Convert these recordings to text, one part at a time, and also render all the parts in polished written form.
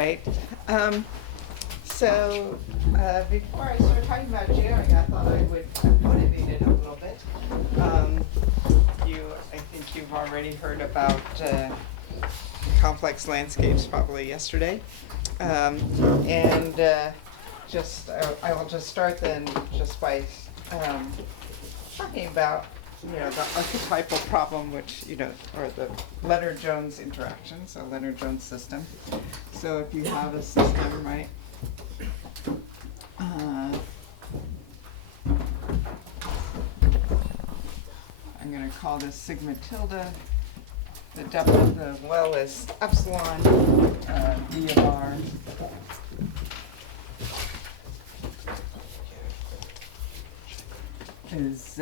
right. So before I start talking about geoing, I thought I would motivate it a little bit. I think you've already heard about complex landscapes probably yesterday. And I will just start then just by talking about the archetypal problem, which or the Leonard-Jones interaction, so Leonard-Jones system. So if you have a system, right? I'm going to call this sigma tilde. The depth of the well is epsilon, V of R. Is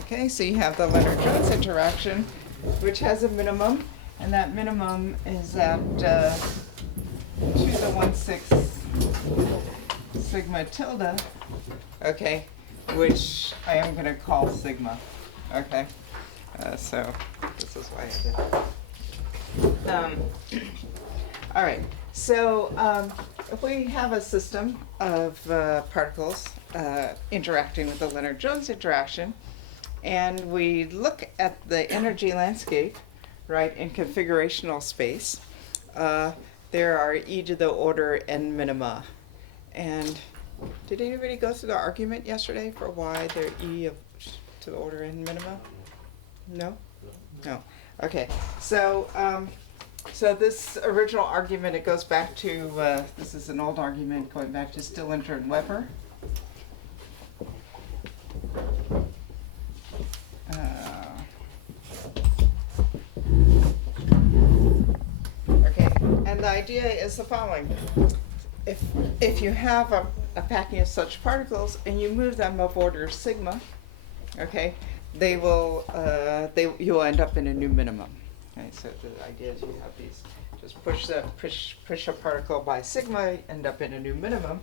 okay, so you have the Leonard-Jones interaction, which has a minimum, and that minimum is at 2 to the 1/6 sigma tilde, okay, which I am going to call sigma, okay? So this is why I did it. All right, so if we have a system of particles interacting with the Leonard-Jones interaction, and we look at the energy landscape, right, in configurational space, there are e to the order n minima. And did anybody go through the argument yesterday for why they're e to the order n minima? No? No. Okay. So so this original argument, it goes back to, this is an old argument going back to Stillinger and Weber. Okay, and the idea is the following. If you have a packing of such particles and you move them of order sigma, okay, they will you will end up in a new minimum. Okay, so the idea is you have these, just push a particle by sigma, end up in a new minimum,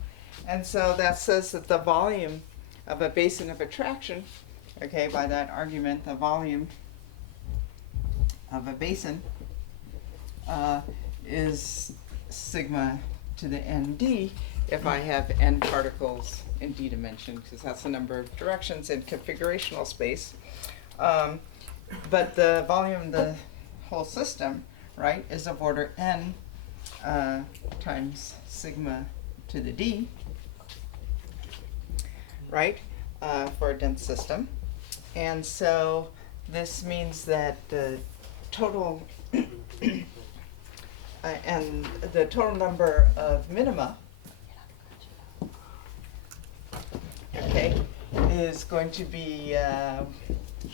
and so that says that the volume of a basin of attraction, okay, by that argument, the volume of a basin is sigma to the nd if I have n particles in d dimension, because that's the number of directions in configurational space. But the volume of the whole system, right, is of order n times sigma to the d, right, for a dense system. And so this means that the total and the total number of minima, okay, is going to be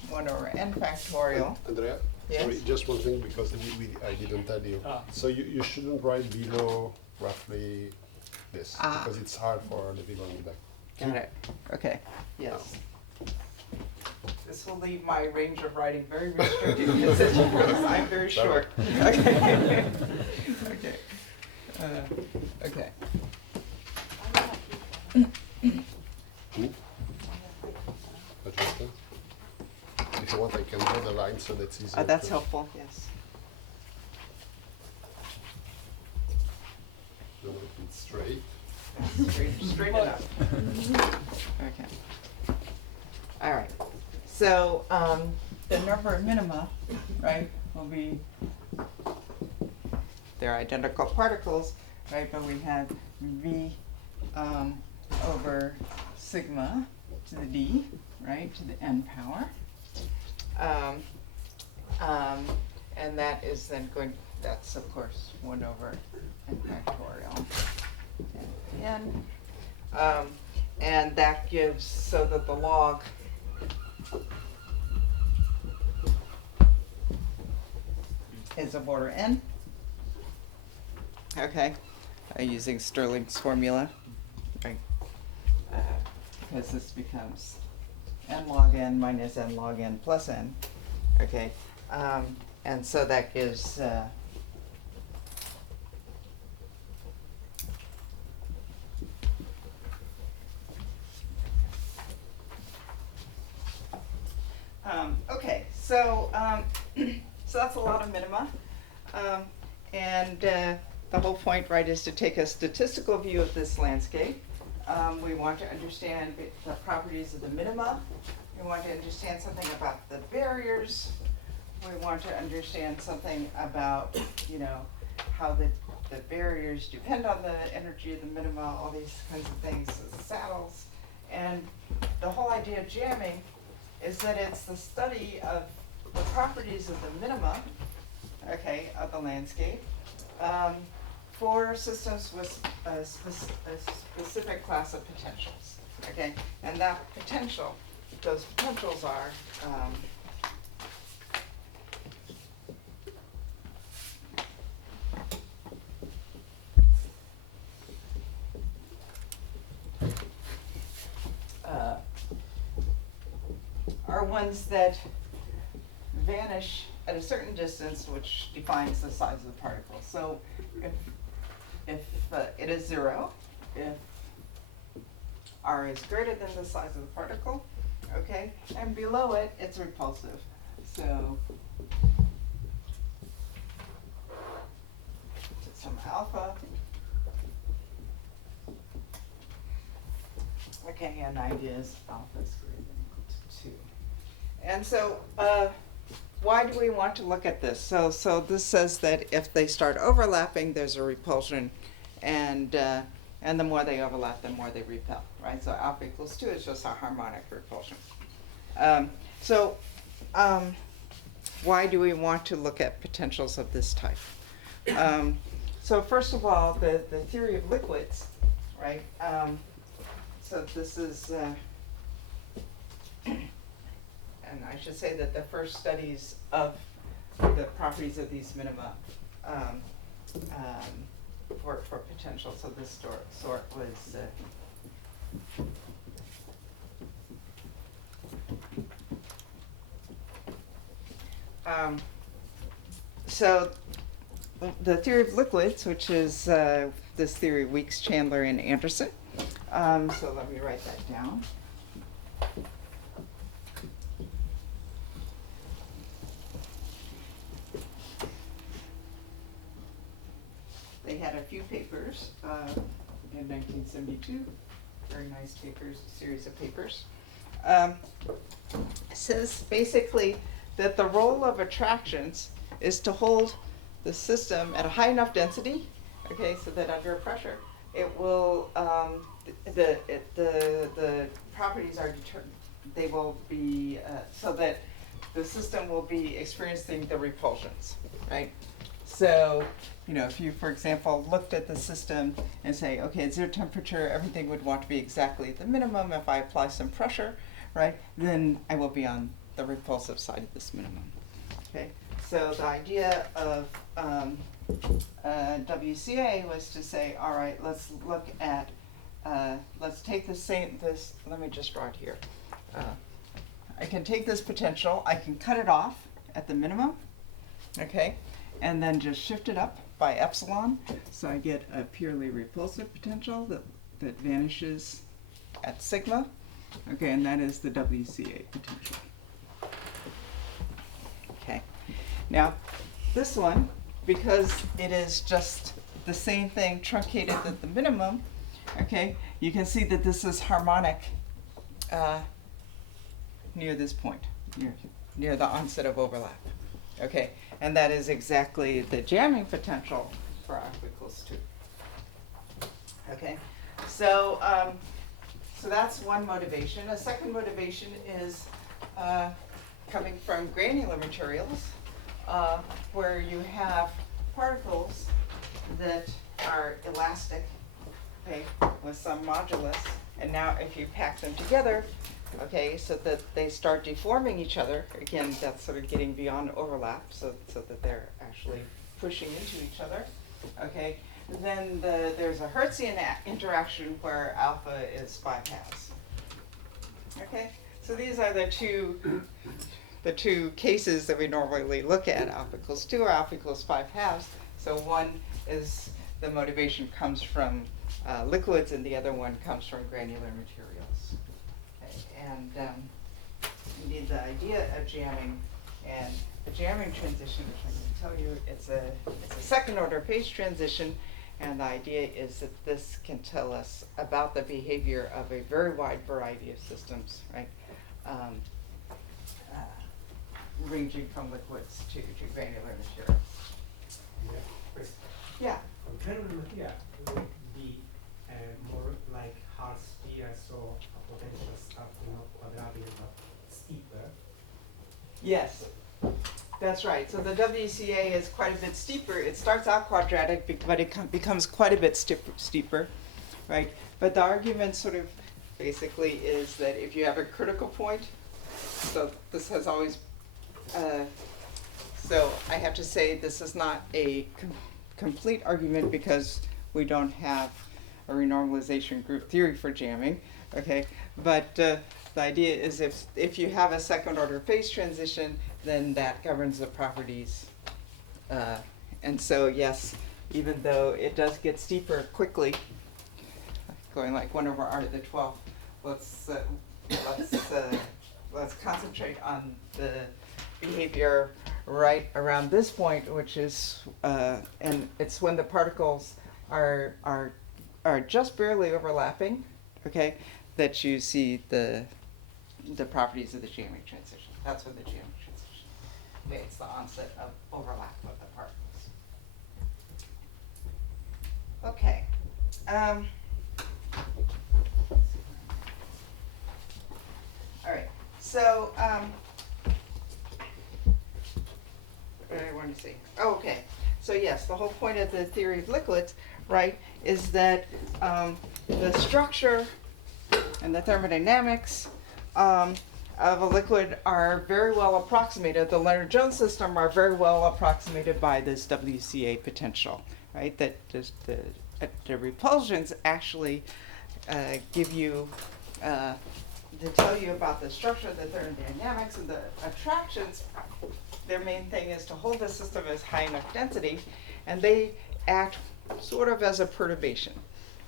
1 over n factorial. Andrea, yes? Sorry, just one thing, because I didn't tell you. So you shouldn't write below roughly this, because it's hard for the people in the back. Got it. Okay. Yes. This will leave my range of writing very restricted because I'm very short. Okay. Okay. Okay. If you want, I can draw the line so that's easier. That's helpful. Yes. No, it's straight. Straight enough. Okay. All right. So the number of minima, right, will be, they're identical particles, right, but we have v over sigma to the d, right, to the n power. And that is then going, that's of course 1 over n factorial n. And that gives, so that the log is of order n. Okay, using Stirling's formula, right? Because this becomes n log n minus n log n plus n. Okay, and so that gives So, so that's a lot of minima. And the whole point, right, is to take a statistical view of this landscape. We want to understand the properties of the minima. We want to understand something about the barriers. We want to understand something about, you know, how the barriers depend on the energy of the minima, all these kinds of things, the saddles. And the whole idea of jamming is that it's the study of the properties of the minima, okay, of the landscape, for systems with a specific class of potentials, okay? And that potential, those potentials are, ones that vanish at a certain distance, which defines the size of the particle. So if it is 0, if r is greater than the size of the particle, okay, and below it, it's repulsive. So to some alpha, okay, and idea is alpha is greater than or equal to 2. And so, why do we want to look at this? So this says that if they start overlapping, there's a repulsion, and the more they overlap, the more they repel, right? So alpha equals 2 is just a harmonic repulsion. Why do we want to look at potentials of this type? So first of all, the theory of liquids, right? So this is, and I should say that the first studies of the properties of these minima for potentials of this sort was so the theory of liquids, which is this theory of Weeks, Chandler, and Anderson. So let me write that down. They had a few papers in 1972, very nice papers, a series of papers. It says basically that the role of attractions is to hold the system at a high enough density, okay, so that under pressure, it will, the properties are determined, they will be, so that the system will be experiencing the repulsions, right? So, you know, if you, for example, looked at the system and say, okay, at 0 temperature, everything would want to be exactly at the minimum. If I apply some pressure, right, then I will be on the repulsive side of this minimum. Okay, so the idea of WCA was to say, all right, let's look at, let's take let me just draw it here. I can take this potential, I can cut it off at the minimum, okay, and then just shift it up by epsilon, so I get a purely repulsive potential that vanishes at sigma, okay, and that is the WCA potential. Okay, now this one, because it is just the same thing truncated at the minimum, okay, you can see that this is harmonic near this point, near the onset of overlap. Okay, and that is exactly the jamming potential for alpha equals 2. Okay, so so that's one motivation. A second motivation is coming from granular materials, where you have particles that are elastic, okay, with some modulus, and now if you pack them together, okay, so that they start deforming each other, again, that's sort of getting beyond overlap, so that they're actually pushing into each other, okay, then there's a Hertzian interaction where alpha is 5 halves. Okay, so these are the two cases that we normally look at, alpha equals 2 or alpha equals 5 halves. So one is the motivation comes from liquids, and the other one comes from granular materials. Okay, and indeed the idea of jamming And the jamming transition, which I'm going to tell you, it's a second order phase transition, and the idea is that this can tell us about the behavior of a very wide variety of systems, right? Ranging from liquids to granular materials. Yeah, great. Yeah. Granular material would be more like hard sphere, so a potential stuff not quadratic but steeper. Yes, that's right. So the WCA is quite a bit steeper. It starts out quadratic, but it becomes quite a bit steeper, right? But the argument sort of basically is that if you have a critical point, so this has always, so I have to say this is not a complete argument because we don't have a renormalization group theory for jamming, okay? But the idea is if you have a second order phase transition, then that governs the properties. And so yes, even though it does get steeper quickly, going like 1/r to the 12th, let's concentrate on the behavior right around this point, which is, and it's when the particles are just barely overlapping, okay, that you see the properties of the jamming transition. That's when the jamming transition. Okay, it's the onset of overlap of the particles. Okay. All right. So, what did I want to say? Oh, okay. So yes, the whole point of the theory of liquids, right, is that the structure and the thermodynamics of a liquid are very well approximated. The Leonard-Jones system are very well approximated by this WCA potential, right? That just the repulsions actually give you to tell you about the structure, the thermodynamics, and the attractions. Their main thing is to hold the system as high enough density, and they act sort of as a perturbation.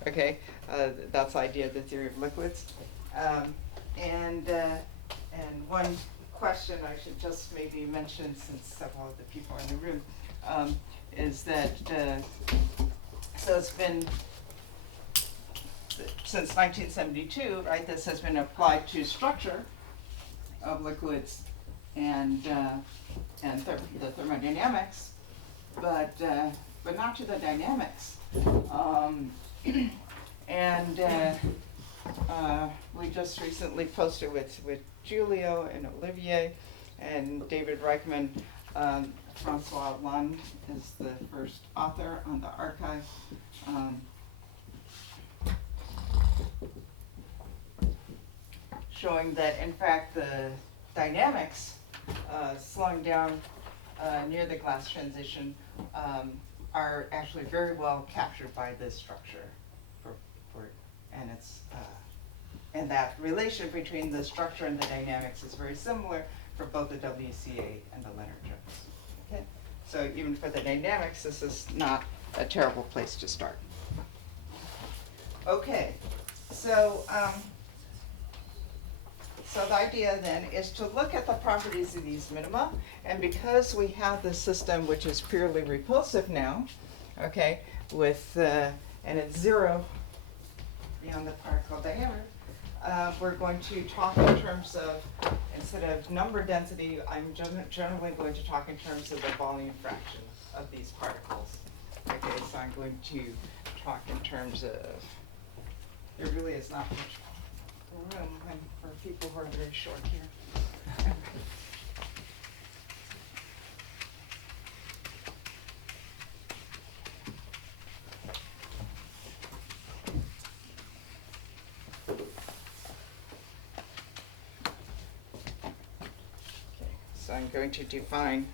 Okay, that's the idea of the theory of liquids. And one question I should just maybe mention, since several of the people are in the room, is that so it's been since 1972, right? This has been applied to structure of liquids and the thermodynamics, but not to the dynamics. We just recently posted with Giulio and Olivier and David Reichman. Francois Lund is the first author on the archive. Showing that in fact the dynamics slowing down near the glass transition are actually very well captured by this structure, and it's and that relation between the structure and the dynamics is very similar for both the WCA and the Leonard-Jones. Okay, so even for the dynamics, this is not a terrible place to start. Okay, so. So the idea then is to look at the properties of these minima, and because we have this system which is purely repulsive now, okay, with and it's zero beyond the particle diameter, we're going to talk in terms of, instead of number density, I'm generally going to talk in terms of the volume fraction of these particles. Okay, so I'm going to talk in terms of, there really is not much room for people who are very short here. So I'm going to define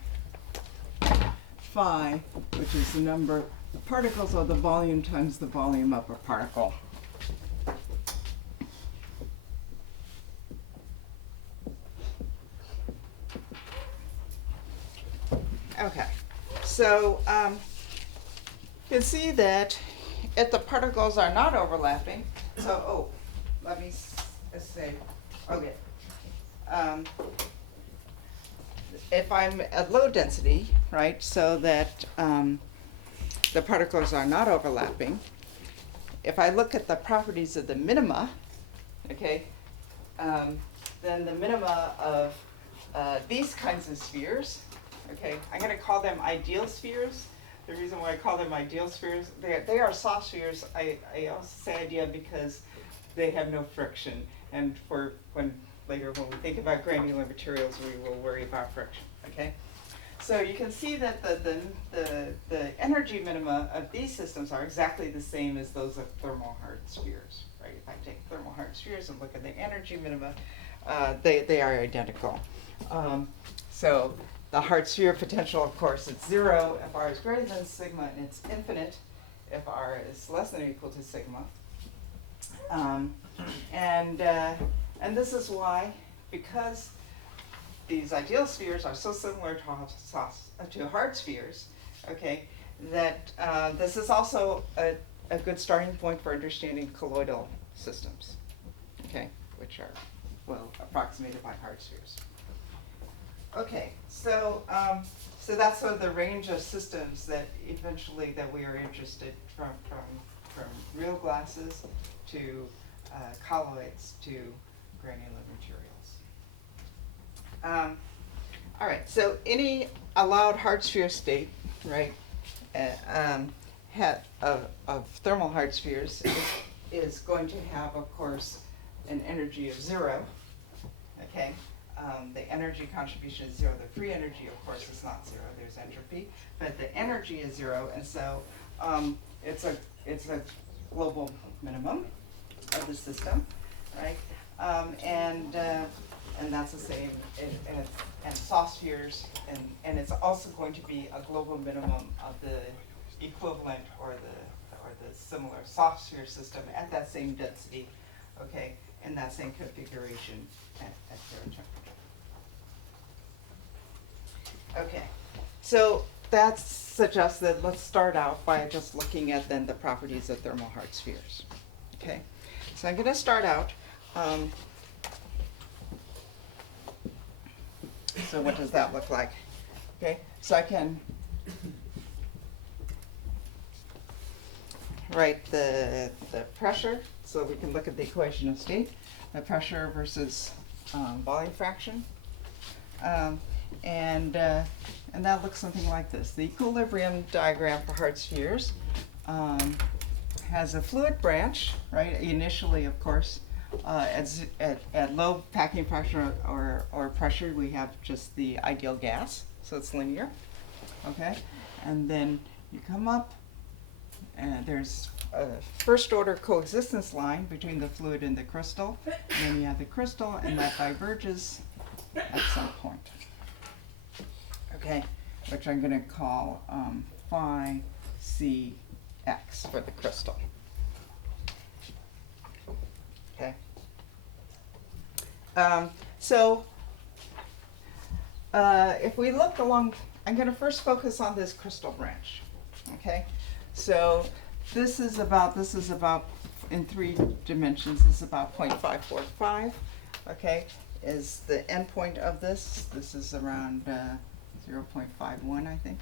phi, which is the number of particles of the volume times the volume of a particle. Okay, so you can see that if the particles are not overlapping, so, let me say, okay. if I'm at low density, right, so that the particles are not overlapping, if I look at the properties of the minima, okay, then the minima of these kinds of spheres, okay, I'm going to call them ideal spheres. The reason why I call them ideal spheres, they are soft spheres. I also say ideal because they have no friction, and for later when we think about granular materials, we will worry about friction. Okay, so you can see that the energy minima of these systems are exactly the same as those of thermal hard spheres. Right? If I take thermal hard spheres and look at the energy minima, they are identical. So the hard sphere potential, of course, it's 0 if R is greater than sigma, and it's infinite if R is less than or equal to sigma. And this is why, because these ideal spheres are so similar to hard spheres, okay, that this is also a good starting point for understanding colloidal systems, okay, which are, well, approximated by hard spheres. Okay, so that's sort of the range of systems that eventually that we are interested from real glasses to colloids to granular materials. All right, so any allowed hard sphere state, right, of thermal hard spheres is going to have, of course, an energy of 0, okay? The energy contribution is 0. The free energy, of course, is not 0. There's entropy, but the energy is 0, and so it's a global minimum of the system, right? And that's the same and soft spheres, and it's also going to be a global minimum of the equivalent or the similar soft sphere system at that same density, okay, in that same configuration at zero temperature. Okay, so that suggests that let's start out by just looking at then the properties of thermal hard spheres. Okay, so I'm going to start out. So what does that look like? Okay, so I can write the pressure, so we can look at the equation of state, the pressure versus volume fraction. And that looks something like this. The equilibrium diagram for hard spheres has a fluid branch, right? Initially, of course, at low packing pressure or pressure, we have just the ideal gas, so it's linear, okay? And then you come up, and there's a first order coexistence line between the fluid and the crystal, and then you have the crystal, and that diverges at some point. Okay, which I'm going to call phi cx for the crystal. Okay. So if we look along, I'm going to first focus on this crystal branch. Okay, so this is about in 3 dimensions. This is about 0.545. Okay, is the endpoint of this. This is around 0.51, I think.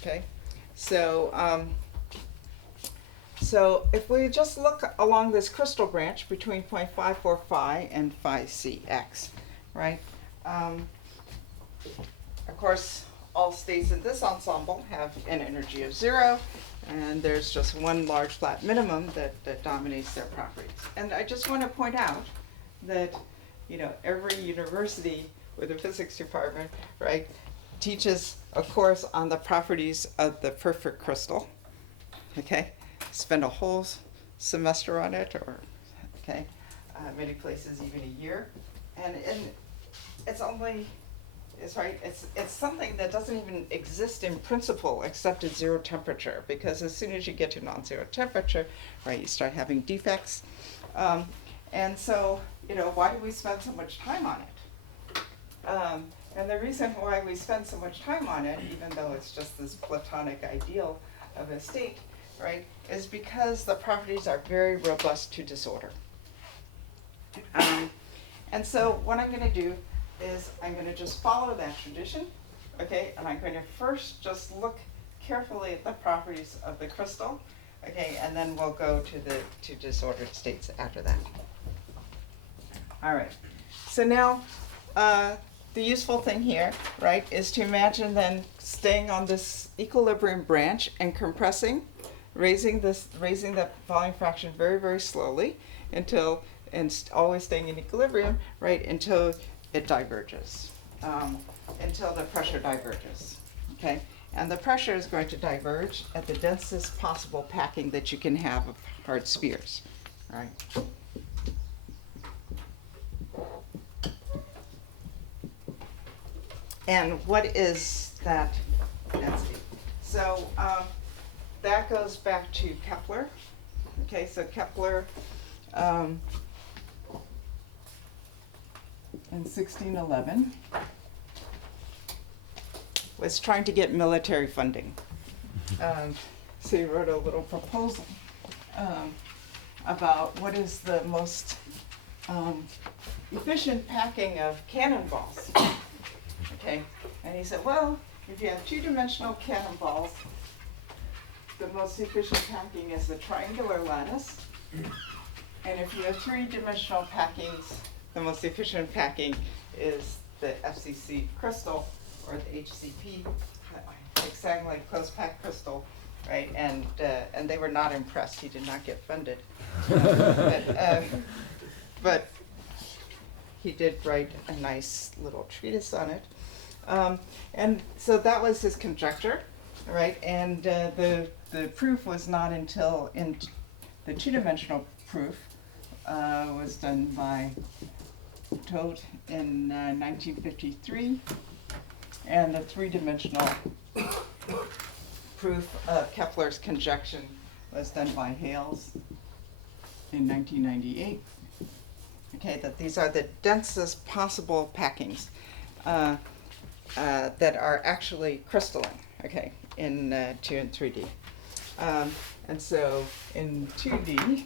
Okay, so so if we just look along this crystal branch between 0.54 phi and phi cx, right? Of course, all states in this ensemble have an energy of 0, and there's just one large flat minimum that dominates their properties. And I just want to point out that, you know, every university with a physics department, right, teaches a course on the properties of the perfect crystal. Okay, spend a whole semester on it, or okay, many places even a year, and it's something that doesn't even exist in principle except at 0 temperature, because as soon as you get to non-zero temperature, right, you start having defects, and so, you know, why do we spend so much time on it? And the reason why we spend so much time on it, even though it's just this platonic ideal of a state, right, is because the properties are very robust to disorder. And so what I'm going to do is I'm going to just follow that tradition, okay, and I'm going to first just look carefully at the properties of the crystal, okay, and then we'll go to disordered states after that. All right, so now the useful thing here, right, is to imagine then staying on this equilibrium branch and compressing, raising the volume fraction very, very slowly until, always staying in equilibrium, right, until it diverges, until the pressure diverges, okay? And the pressure is going to diverge at the densest possible packing that you can have of hard spheres, right? And what is that density? So that goes back to Kepler. Okay, so Kepler in 1611 was trying to get military funding. So he wrote a little proposal about what is the most efficient packing of cannonballs. Okay, and he said, well, if you have two-dimensional cannonballs, the most efficient packing is the triangular lattice. And if you have three-dimensional packings, the most efficient packing is the FCC crystal, or the HCP, hexagonally close packed crystal, right? And they were not impressed. He did not get funded. But he did write a nice little treatise on it. And so that was his conjecture, right? And the proof was not until the two-dimensional proof was done by Todt in 1953, and the three-dimensional proof of Kepler's conjecture was done by Hales in 1998. Okay, that these are the densest possible packings that are actually crystalline, okay, in 2 and 3D. And so in 2D,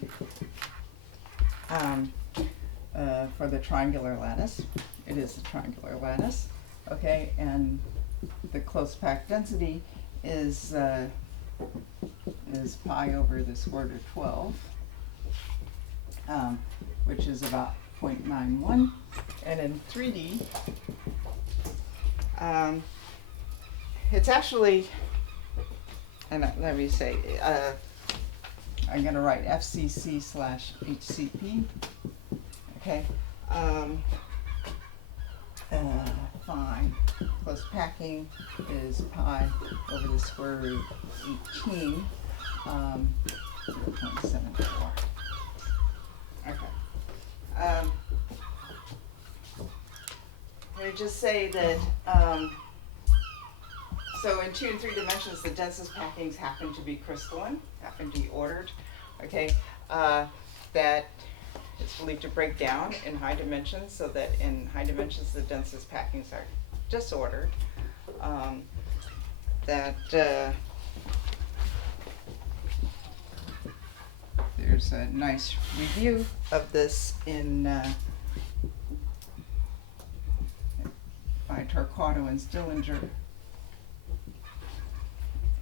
for the triangular lattice, it is the triangular lattice, okay, and the close packed density is pi over the square root of 12, which is about 0.91, and in 3D, it's actually, and let me say, I'm going to write FCC/HCP, okay, fine, close packing is pi over the square root of 18, 0.74. Okay. Let me just say that, so in 2 and 3 dimensions, the densest packings happen to be crystalline, happen to be ordered, okay? That it's believed to break down in high dimensions, so that in high dimensions, the densest packings are disordered. There's a nice review of this in by Torquato and Stillinger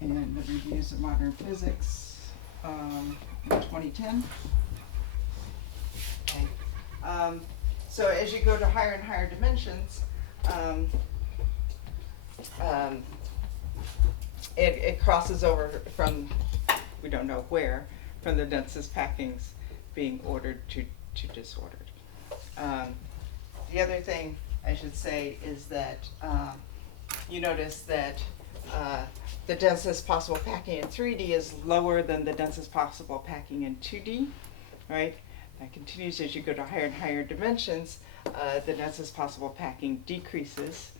in the Reviews of Modern Physics in 2010. Okay. So as you go to higher and higher dimensions, it crosses over from, we don't know where, from the densest packings being ordered to disordered. The other thing I should say is that you notice that the densest possible packing in 3D is lower than the densest possible packing in 2D, right? That continues as you go to higher and higher dimensions. The densest possible packing decreases.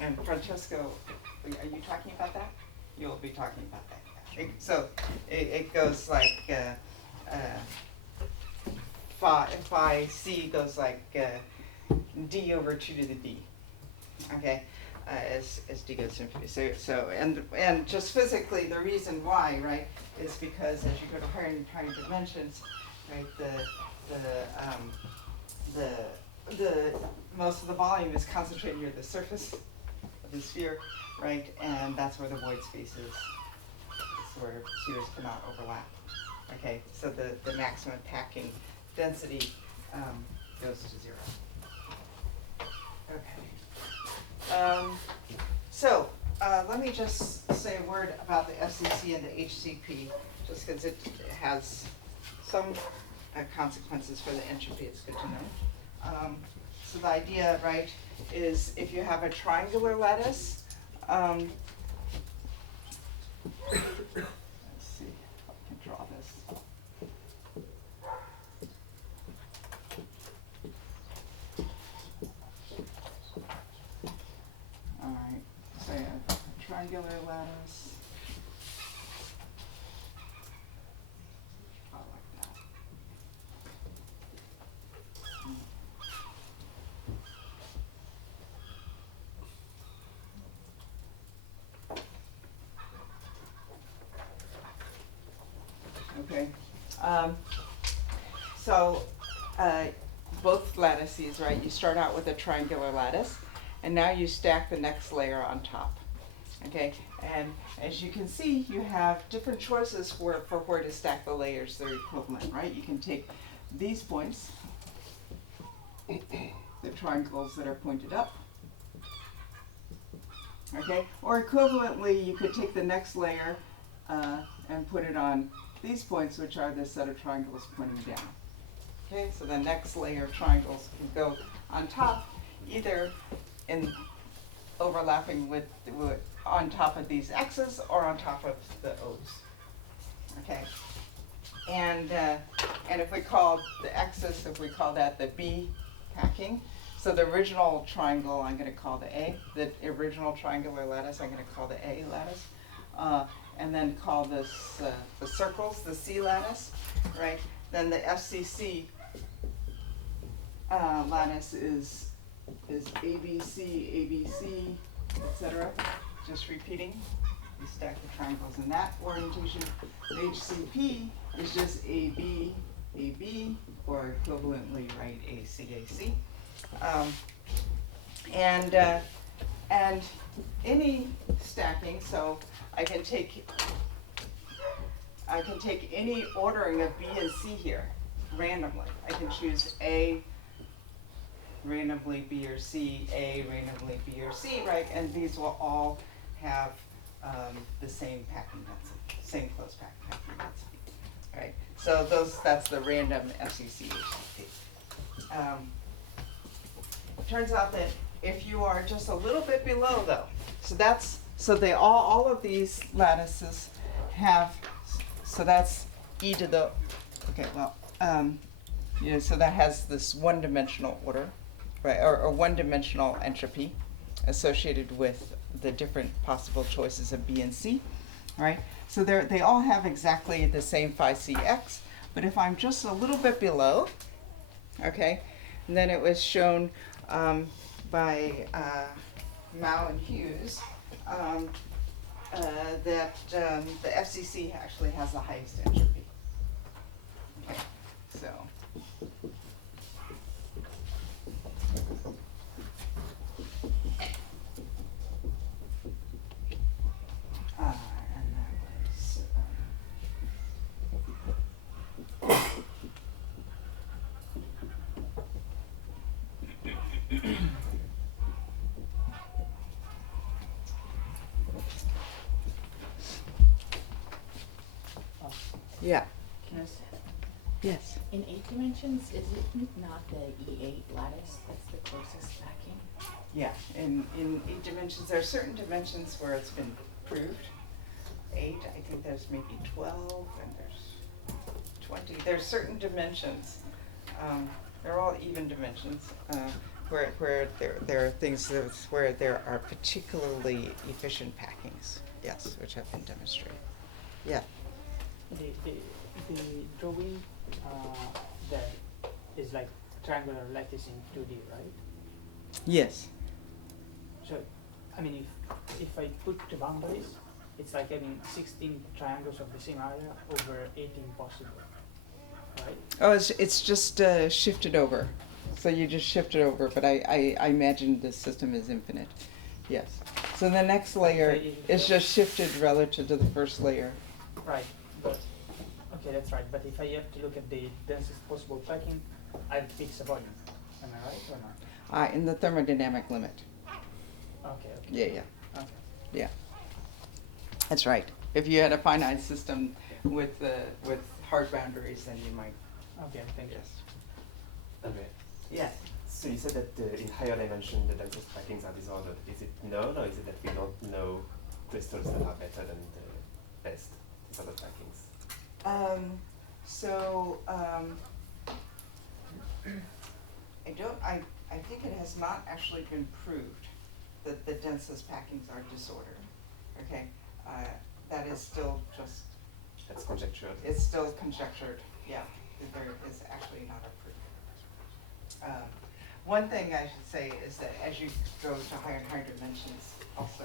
And Francesco, are you talking about that? You'll be talking about that. So it goes like phi c goes like d over 2 to the d. Okay, as d goes to infinity. So and just physically, the reason why, right, is because as you go to higher and higher dimensions, right? The most of the volume is concentrated near the surface of the sphere, right? And that's where the void space is. It's where spheres cannot overlap. Okay, so the maximum packing density goes to 0. Okay. So let me just say a word about the FCC and the HCP, just because it has some consequences for the entropy. It's good to know. So the idea, right, is if you have a triangular lattice, let's see if I can draw this. All right, say a triangular lattice. I like that. Okay. So both lattices, right? You start out with a triangular lattice, and now you stack the next layer on top. Okay, and as you can see, you have different choices for where to stack the layers. They're equivalent, right? You can take these points, the triangles that are pointed up. Okay, or equivalently, you could take the next layer and put it on these points, which are this set of triangles pointing down. Okay, so the next layer of triangles can go on top, either in overlapping with on top of these X's or on top of the O's. Okay, and if we call the X's, if we call that the B packing, so the original triangle I'm going to call the A, the original triangular lattice I'm going to call the A lattice, and then call this the circles the C lattice, right? Then the FCC lattice is ABC, ABC, etc. Just repeating. We stack the triangles in that orientation. The HCP is just AB, AB, or equivalently, right, AC, AC. And any stacking, so I can take any ordering of B and C here randomly. I can choose A randomly, B or C, A randomly, B or C, right? And these will all have the same packing density, same close packing density, right? So that's the random FCC HCP. Turns out that if you are just a little bit below though, so they all of these lattices have, so that's e to the, okay, well, so that has this one-dimensional order, right, or one-dimensional entropy associated with the different possible choices of B and C, right? So they all have exactly the same phi CX, but if I'm just a little bit below, okay, and then it was shown by Mao and Hughes that the FCC actually has the highest entropy. Okay, so. And that was, yeah. Can I say? Yes. In 8 dimensions, is it not the E8 lattice that's the closest packing? Yeah, in 8 dimensions, there are certain dimensions where it's been proved. 8, I think there's maybe 12, and there's 20. There's certain dimensions, they're all even dimensions, where there are things where there are particularly efficient packings, yes, which have been demonstrated. Yeah. The drawing there is like triangular lattice in 2D, right? Yes. So, I mean, if I put the boundaries, it's like having 16 triangles of the same area over 18 possible. right? Oh, it's just shifted over. So you just shift it over, but I imagine the system is infinite. Yes. So the next layer is just shifted relative to the first layer. Right, but, okay, that's right, but if I have to look at the densest possible packing, I fix a volume. Am I right or not? In the thermodynamic limit. Okay, okay. Yeah. Okay. Yeah. That's right. If you had a finite system with hard boundaries, then you might. Okay, thank you. Yes. Okay. Yes. So you said that in higher dimension the densest packings are disordered. Is it known, or is it that we don't know crystals that are better than the best disordered packings? I think it has not actually been proved that the densest packings are disordered. Okay. That is still just. That's conjectured. It's still conjectured. Yeah. There is actually not a proof. One thing I should say is that as you go to higher and higher dimensions, also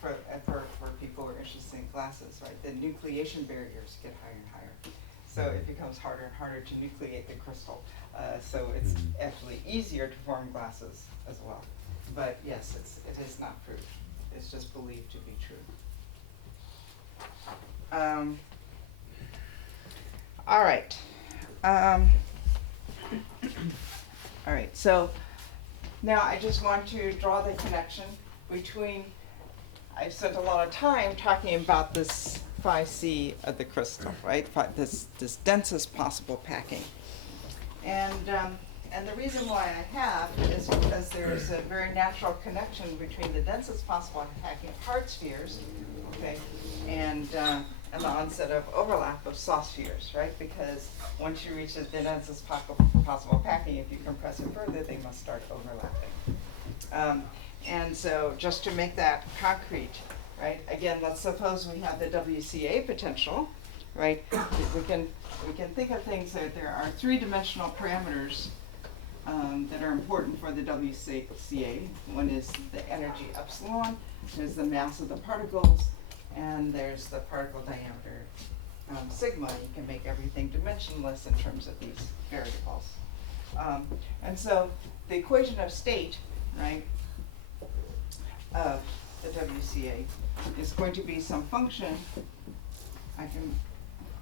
for people who are interested in glasses, right, the nucleation barriers get higher and higher. So it becomes harder and harder to nucleate the crystal. So it's actually easier to form glasses as well. But yes, it is not proved. It's just believed to be true. All right. All right, so now I just want to draw the connection between, I've spent a lot of time talking about this phi C of the crystal, right? This densest possible packing. And the reason why I have is because there's a very natural connection between the densest possible packing of hard spheres, okay, and the onset of overlap of soft spheres, right? Because once you reach the densest possible packing, if you compress it further, they must start overlapping. And so just to make that concrete, right? Again, let's suppose we have the WCA potential, right? We can think of things that there are three-dimensional parameters that are important for the WCA. One is the energy epsilon, there's the mass of the particles, and there's the particle diameter sigma. You can make everything dimensionless in terms of these variables. And so the equation of state, right, of the WCA is going to be some function.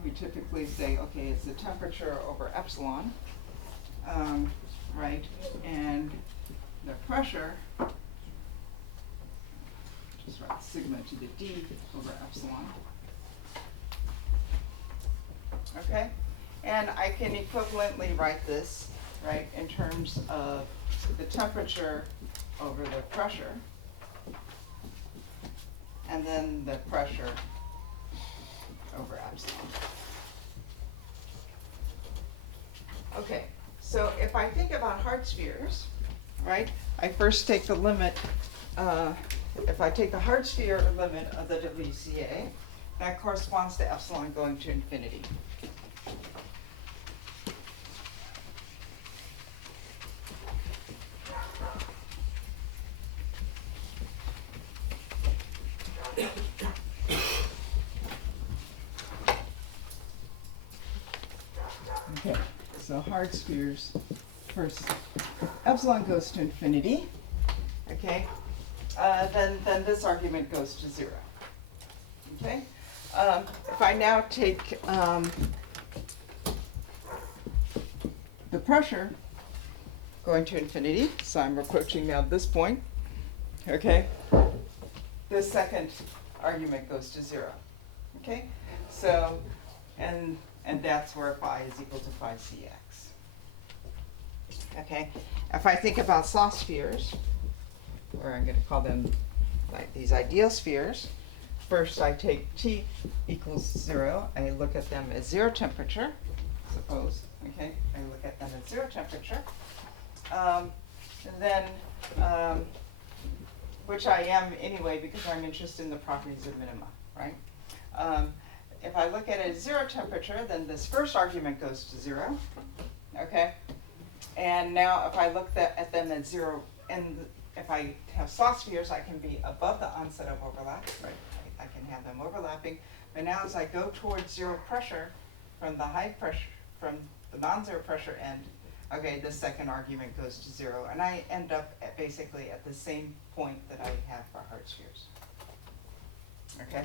We typically say, okay, it's the temperature over epsilon, right, and the pressure, just write sigma to the D over epsilon. Okay, and I can equivalently write this, right, in terms of the temperature over the pressure, and then the pressure over epsilon. Okay, so if I think about hard spheres, right, I first take the limit, if I take the hard sphere limit of the WCA, that corresponds to epsilon going to infinity. Okay, so hard spheres, first epsilon goes to infinity, okay, then this argument goes to 0, okay. If I now take the pressure going to infinity, so I'm approaching now this point, okay, the second argument goes to 0, okay, so, and that's where phi is equal to phi cx. Okay, if I think about soft spheres, or I'm going to call them like these ideal spheres, first I take T equals 0, I look at them as 0 temperature, suppose, okay, I look at them at 0 temperature, which I am anyway because I'm interested in the properties of minima, right? If I look at it at 0 temperature, then this first argument goes to 0, okay? And now if I look at them at 0, and if I have soft spheres, I can be above the onset of overlap, right? I can have them overlapping. But now as I go towards 0 pressure from the high pressure, from the non-zero pressure end, okay, the second argument goes to 0, and I end up at basically at the same point that I have for hard spheres. Okay?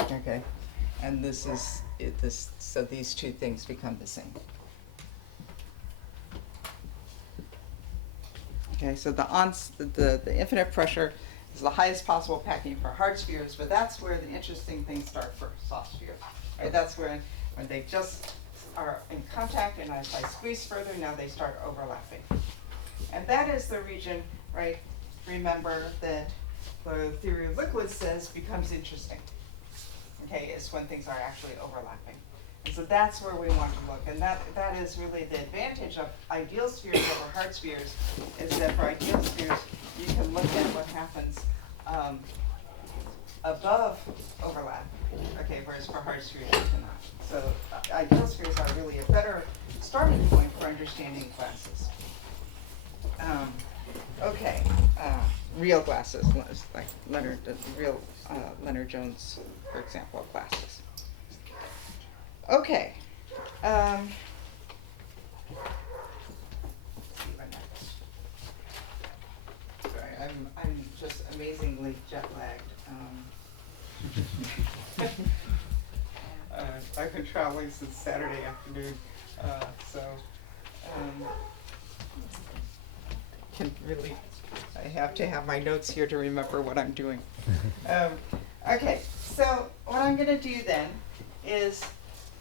Okay, and this is this. So these two things become the same. Okay, so the infinite pressure is the highest possible packing for hard spheres, but that's where the interesting things start for soft spheres. Right, that's when they just are in contact, and as I squeeze further, now they start overlapping. And that is the region, right? Remember that the theory of liquids says becomes interesting. Okay, is when things are actually overlapping. And so that's where we want to look. And that is really the advantage of ideal spheres over hard spheres, is that for ideal spheres, you can look at what happens above overlap. Okay, whereas for hard spheres, you cannot. So ideal spheres are really a better starting point for understanding glasses. Okay, real glasses, like Leonard Jones, for example, of glasses. Okay. Sorry, I'm just amazingly jet lagged. I've been traveling since Saturday afternoon, so can really. I have to have my notes here to remember what I'm doing. Okay, so what I'm going to do then is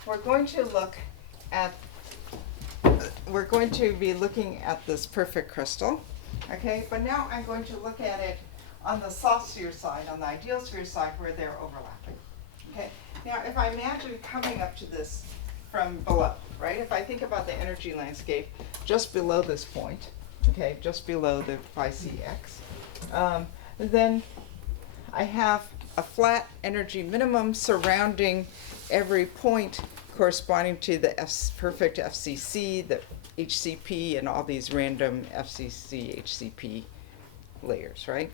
we're going to be looking at this perfect crystal, okay? But now I'm going to look at it on the soft sphere side, on the ideal sphere side, where they're overlapping, okay? Now, if I imagine coming up to this from below, right? If I think about the energy landscape just below this point, okay, just below the phi cx, then I have a flat energy minimum surrounding every point corresponding to the perfect FCC, the HCP, and all these random FCC, HCP layers, right?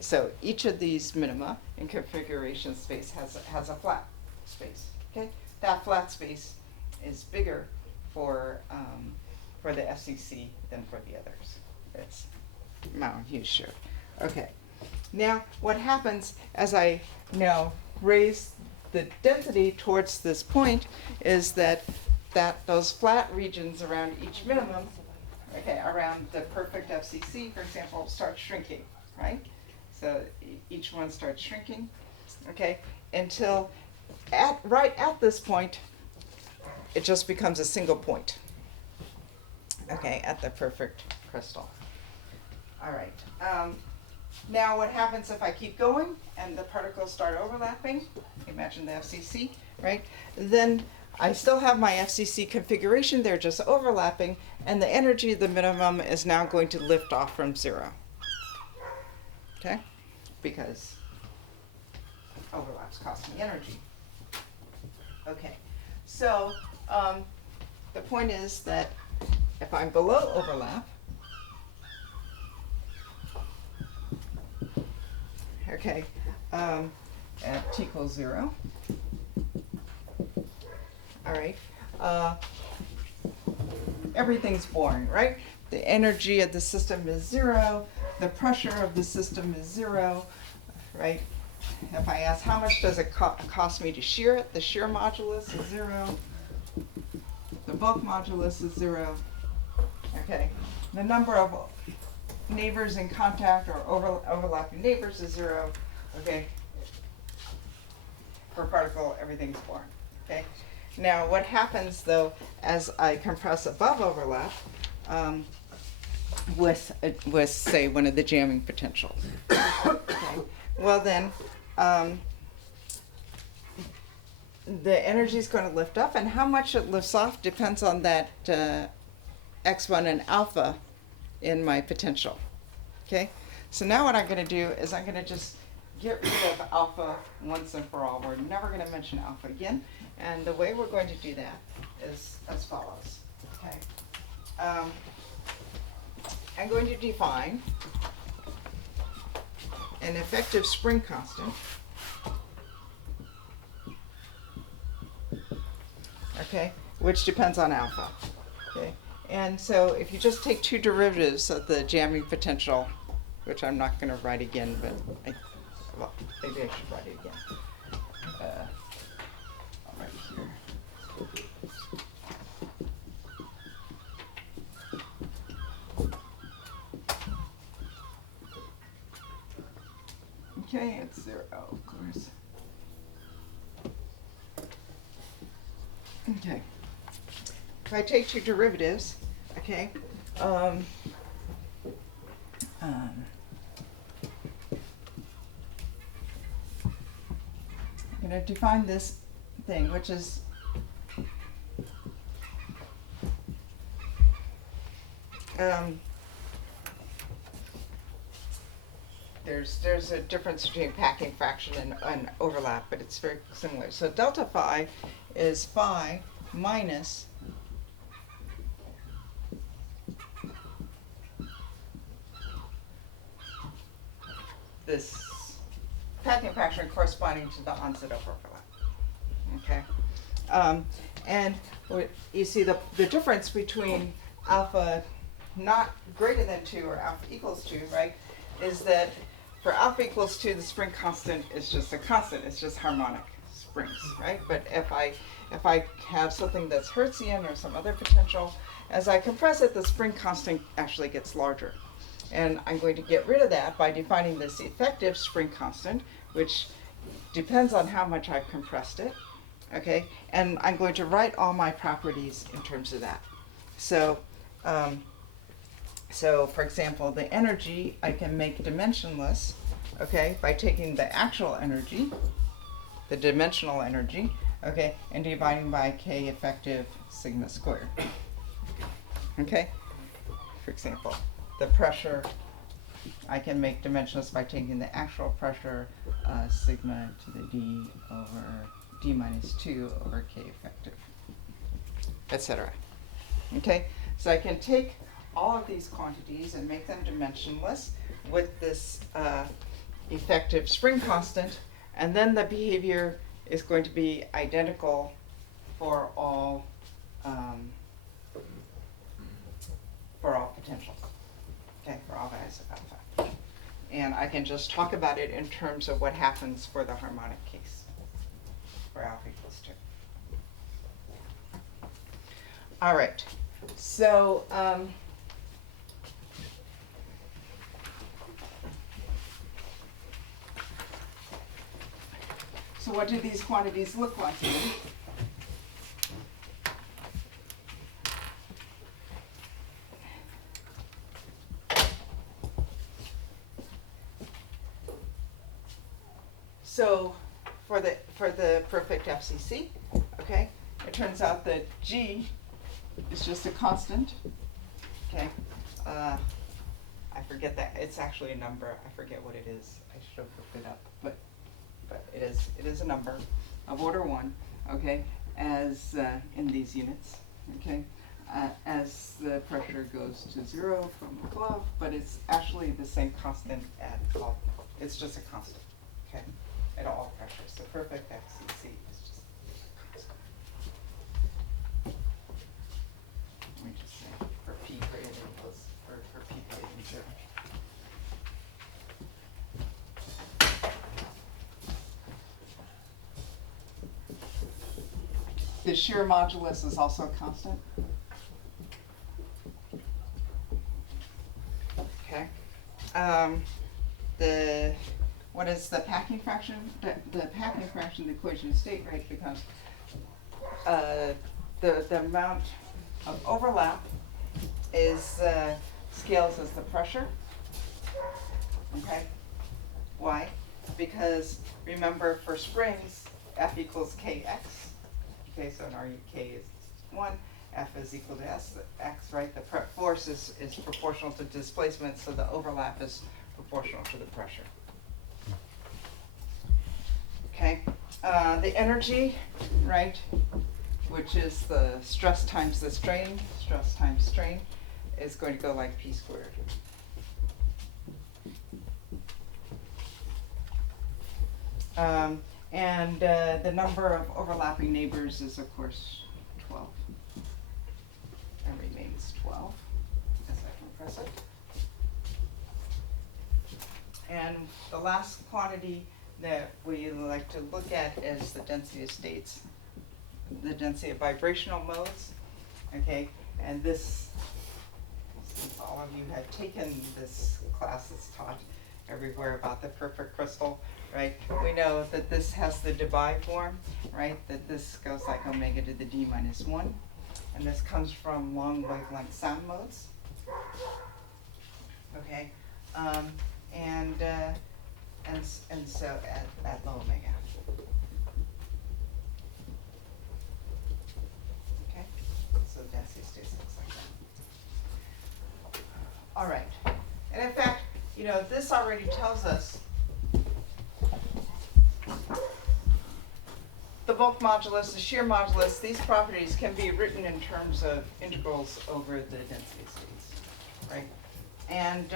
So each of these minima in configuration space has a flat space, okay? That flat space is bigger for the FCC than for the others. It's Mountain Hughes shared. Okay. Now, what happens as I now raise the density towards this point is that those flat regions around each minimum, okay, around the perfect FCC, for example, start shrinking, right? So each one starts shrinking, okay, until right at this point, it just becomes a single point, okay, at the perfect crystal. All right. Now what happens if I keep going and the particles start overlapping? Imagine the FCC, right? Then I still have my FCC configuration, they're just overlapping, and the energy of the minimum is now going to lift off from 0. Okay? Because overlaps cost me energy. Okay, so the point is that if I'm below overlap, okay, at t equals 0. All right, everything's boring, right? The energy of the system is 0. The pressure of the system is 0, right? If I ask how much does it cost me to shear it, the shear modulus is 0. The bulk modulus is 0. Okay, the number of neighbors in contact or overlapping neighbors is 0. Okay, for particle, everything's boring. Okay, now what happens though as I compress above overlap with say one of the jamming potentials? Okay, well then the energy is going to lift up, and how much it lifts off depends on that x1 and alpha in my potential. Okay, so now what I'm going to do is I'm going to just get rid of alpha once and for all. We're never going to mention alpha again, and the way we're going to do that is as follows. Okay, I'm going to define an effective spring constant okay, which depends on alpha, okay? And so if you just take two derivatives of the jamming potential, which I'm not going to write again, but well, maybe I should write it again. I'll write it here. Okay, it's 0, of course. Okay. If I take two derivatives, okay, I'm going to define this thing, which is there's a difference between packing fraction and overlap, but it's very similar. So delta phi is phi minus this packing fraction corresponding to the onset of overlap. Okay, and you see the difference between alpha not greater than 2 or alpha equals 2, right, is that for alpha equals 2, the spring constant is just a constant. It's just harmonic springs, right? But if I have something that's Hertzian or some other potential, as I compress it, the spring constant actually gets larger. And I'm going to get rid of that by defining this effective spring constant, which depends on how much I've compressed it, okay? And I'm going to write all my properties in terms of that. So, for example, the energy I can make dimensionless, okay, by taking the actual energy, the dimensional energy, okay, and dividing by K effective sigma squared. Okay? For example, the pressure I can make dimensionless by taking the actual pressure sigma to the D over D minus 2 over K effective, etc. Okay? So I can take all of these quantities and make them dimensionless with this effective spring constant, and then the behavior is going to be identical for all potentials, okay, for all values of alpha. And I can just talk about it in terms of what happens for the harmonic case for alpha equals 2. All right, so so what do these quantities look like? So for the perfect FCC, okay, it turns out that G is just a constant, okay. I forget that, it's actually a number, I forget what it is, I should have looked it up, but it is a number of order 1, okay, as in these units, okay, as the pressure goes to 0 from above, but it's actually the same constant at all, it's just a constant, okay, at all pressures. The perfect FCC is just a constant. Let me just say, for P greater than equals, for P greater than 0. The shear modulus is also constant. Okay. What is the packing fraction? The packing fraction, the equation of state rate becomes the amount of overlap is scales as the pressure. Okay. Why? Because remember, for springs, F equals Kx. Okay, so now K is 1, F is equal to X, right? The force is proportional to displacement, so the overlap is proportional to the pressure. Okay, the energy, right, which is the stress times the strain, is going to go like P squared. And the number of overlapping neighbors is, of course, compress it. And the last quantity that we like to look at is the density of states, the density of vibrational modes, okay? And this, since all of you have taken this class that's taught everywhere about the perfect crystal, right? We know that this has the Debye form, right? That this goes like omega to the d minus 1. And this comes from long wavelength sound modes, okay? And so at low omega. Okay, so density states looks like that. All right, and in fact, you know, this already tells us the bulk modulus, the shear modulus, these properties can be written in terms of integrals over the density states, right? And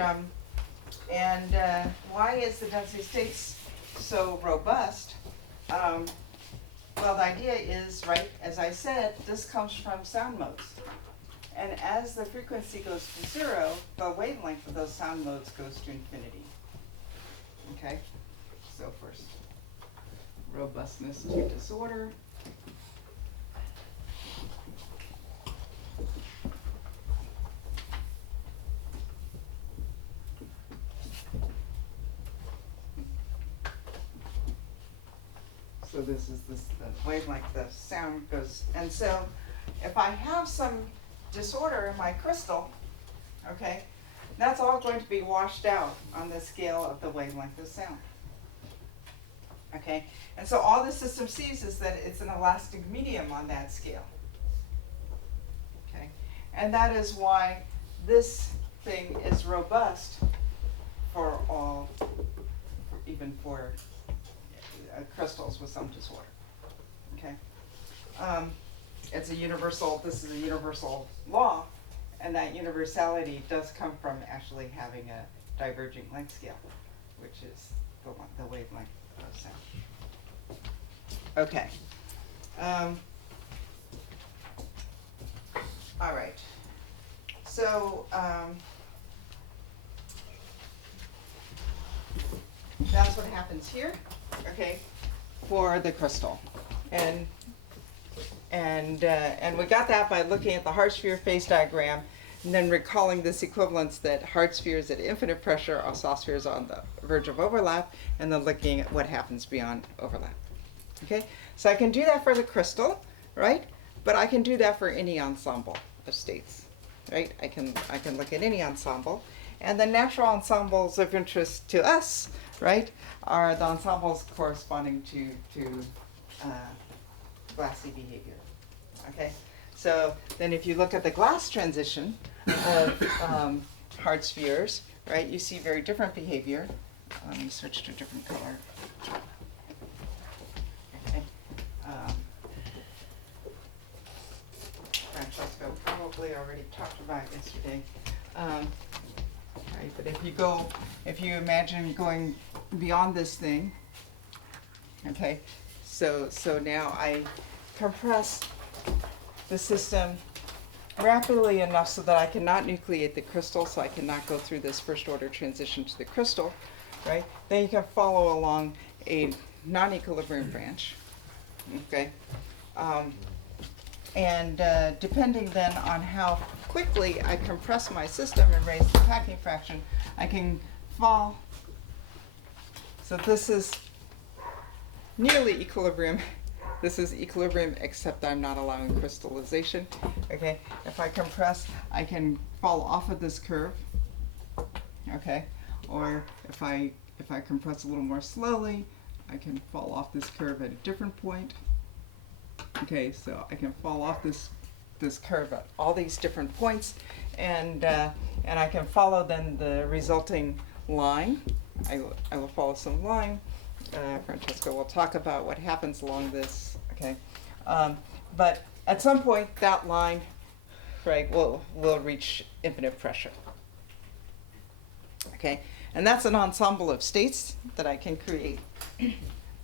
why is the density states so robust? Well, the idea is, right, as I said, this comes from sound modes. And as the frequency goes to 0, the wavelength of those sound modes goes to infinity. Okay? So first, robustness to disorder. So this is the wavelength, the sound goes, and so if I have some disorder in my crystal, okay, that's all going to be washed out on the scale of the wavelength of sound. Okay, and so all the system sees is that it's an elastic medium on that scale. Okay, and that is why this thing is robust for all, even for crystals with some disorder. Okay, it's a universal. This is a universal law, and that universality does come from actually having a diverging length scale, which is the wavelength of sound. Okay. All right. So that's what happens here. Okay, for the crystal, and we got that by looking at the hard sphere phase diagram, and then recalling this equivalence that hard spheres at infinite pressure are soft spheres on the verge of overlap, and then looking at what happens beyond overlap. Okay, so I can do that for the crystal, right? But I can do that for any ensemble of states, right? I can look at any ensemble, and the natural ensembles of interest to us, right, are the ensembles corresponding to glassy behavior. Okay, so then if you look at the glass transition of hard spheres, right, you see very different behavior. Let me switch to a different color. Okay. Francesco probably already talked about yesterday. Right, but if you imagine going beyond this thing, okay, so now I compress the system rapidly enough so that I cannot nucleate the crystal, so I cannot go through this first order transition to the crystal, right? Then you can follow along a non-equilibrium branch, okay? Depending then on how quickly I compress my system and raise the packing fraction, I can fall. So this is nearly equilibrium. This is equilibrium, except I'm not allowing crystallization. Okay, if I compress, I can fall off of this curve. Okay, or if I compress a little more slowly, I can fall off this curve at a different point. Okay, so I can fall off this curve at all these different points, and I can follow then the resulting line. I will follow some line. Francesco will talk about what happens along this. Okay, but at some point that line, right, will reach infinite pressure. Okay, and that's an ensemble of states that I can create.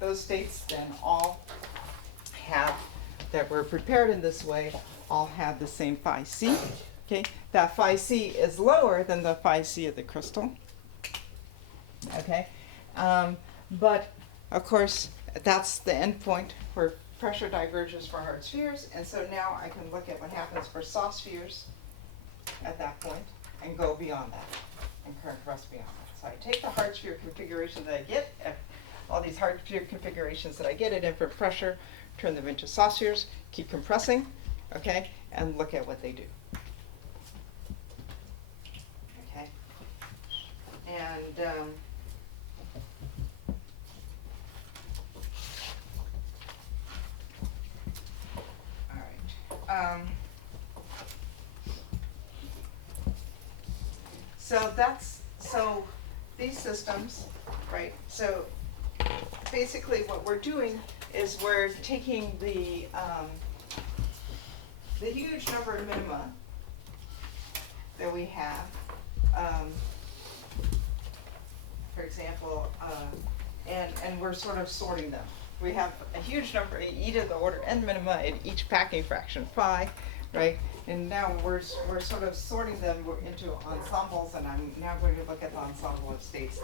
Those states then all have, that were prepared in this way, all have the same phi c, Okay, that phi c is lower than the phi c of the crystal. Okay, but of course that's the endpoint where pressure diverges for hard spheres, and so now I can look at what happens for soft spheres at that point and go beyond that and compress beyond that. So I take the hard sphere configuration that I get at all these hard sphere configurations that I get at infinite pressure, turn them into soft spheres, keep compressing, okay, and look at what they do. Okay, and all right. So these systems, right? So basically what we're doing is we're taking the huge number of minima that we have, for example, and we're sort of sorting them. We have a huge number, e to the order n minima at each packing fraction phi, right? And now we're sort of sorting them into ensembles, and I'm now going to look at the ensemble of states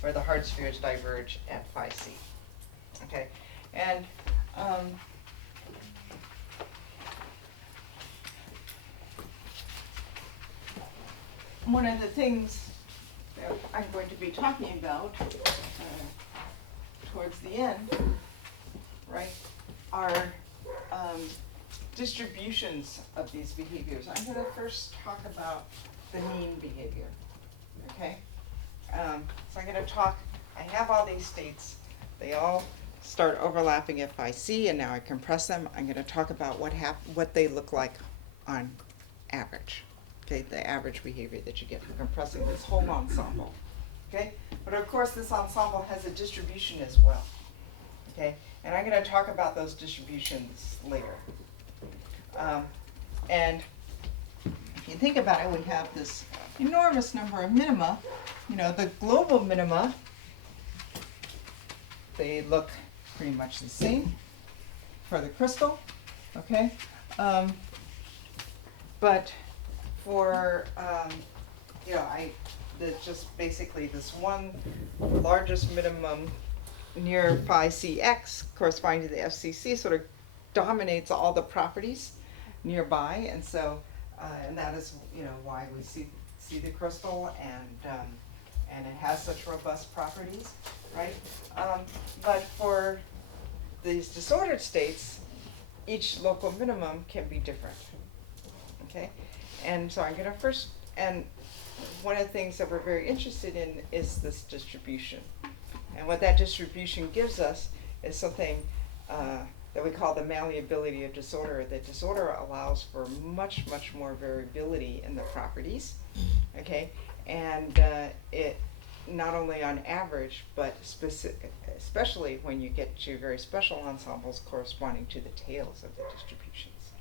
where the hard spheres diverge at phi c. Okay, and one of the things that I'm going to be talking about towards the end, right, are distributions of these behaviors. I'm going to first talk about the mean behavior, okay? So I'm going to talk, I have all these states, they all start overlapping at phi c, and now I compress them. I'm going to talk about what they look like on average, okay, the average behavior that you get from compressing this whole ensemble, okay? But of course this ensemble has a distribution as well, okay? And I'm going to talk about those distributions later. And if you think about it, we have this enormous number of minima. You know, the global minima, they look pretty much the same for the crystal, okay? But for, you know, just basically this one largest minimum near phi cx corresponding to the FCC sort of dominates all the properties nearby, and so and that is, you know, why we see the crystal, and it has such robust properties, right? But for these disordered states, each local minimum can be different, okay? And so I'm going to first, and one of the things that we're very interested in is this distribution. And what that distribution gives us is something that we call the malleability of disorder. That disorder allows for much, much more variability in the properties, okay? And it not only on average, but especially when you get to very special ensembles corresponding to the tails of the distributions,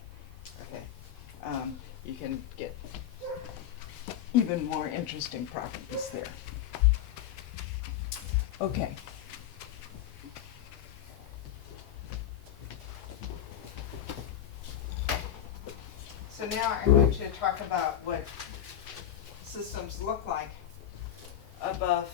okay? You can get even more interesting properties there. Okay. So now I'm going to talk about what systems look like above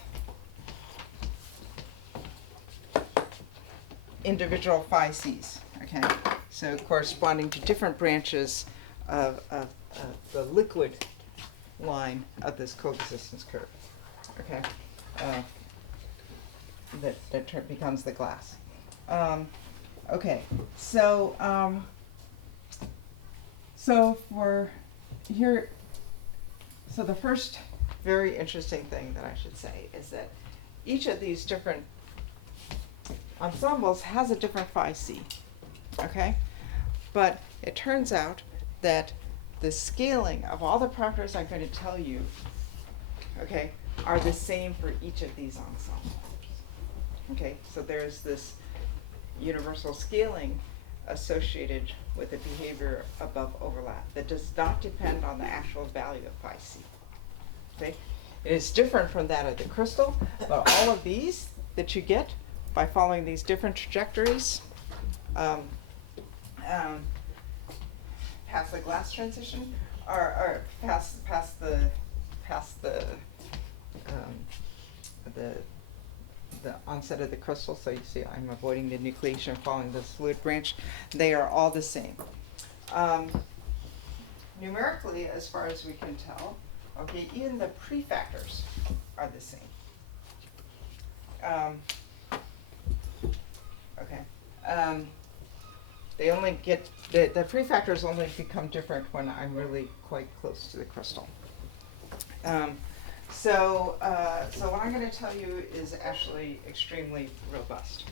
individual phi c's, okay? So corresponding to different branches of the liquid line of this coexistence curve, okay? That becomes the glass. Okay, so so for here, so the first very interesting thing that I should say is that each of these different ensembles has a different phi c, okay? But it turns out that the scaling of all the properties I'm going to tell you, okay, are the same for each of these ensembles. Okay, so there's this universal scaling associated with the behavior above overlap that does not depend on the actual value of phi c. Okay, it is different from that of the crystal, but all of these that you get by following these different trajectories past the glass transition or past the onset of the crystal. So you see, I'm avoiding the nucleation, following the fluid branch. They are all the same. Numerically, as far as we can tell, okay, even the prefactors are the same. They only get, the prefactors only become different when I'm really quite close to the crystal. So what I'm going to tell you is actually extremely robust.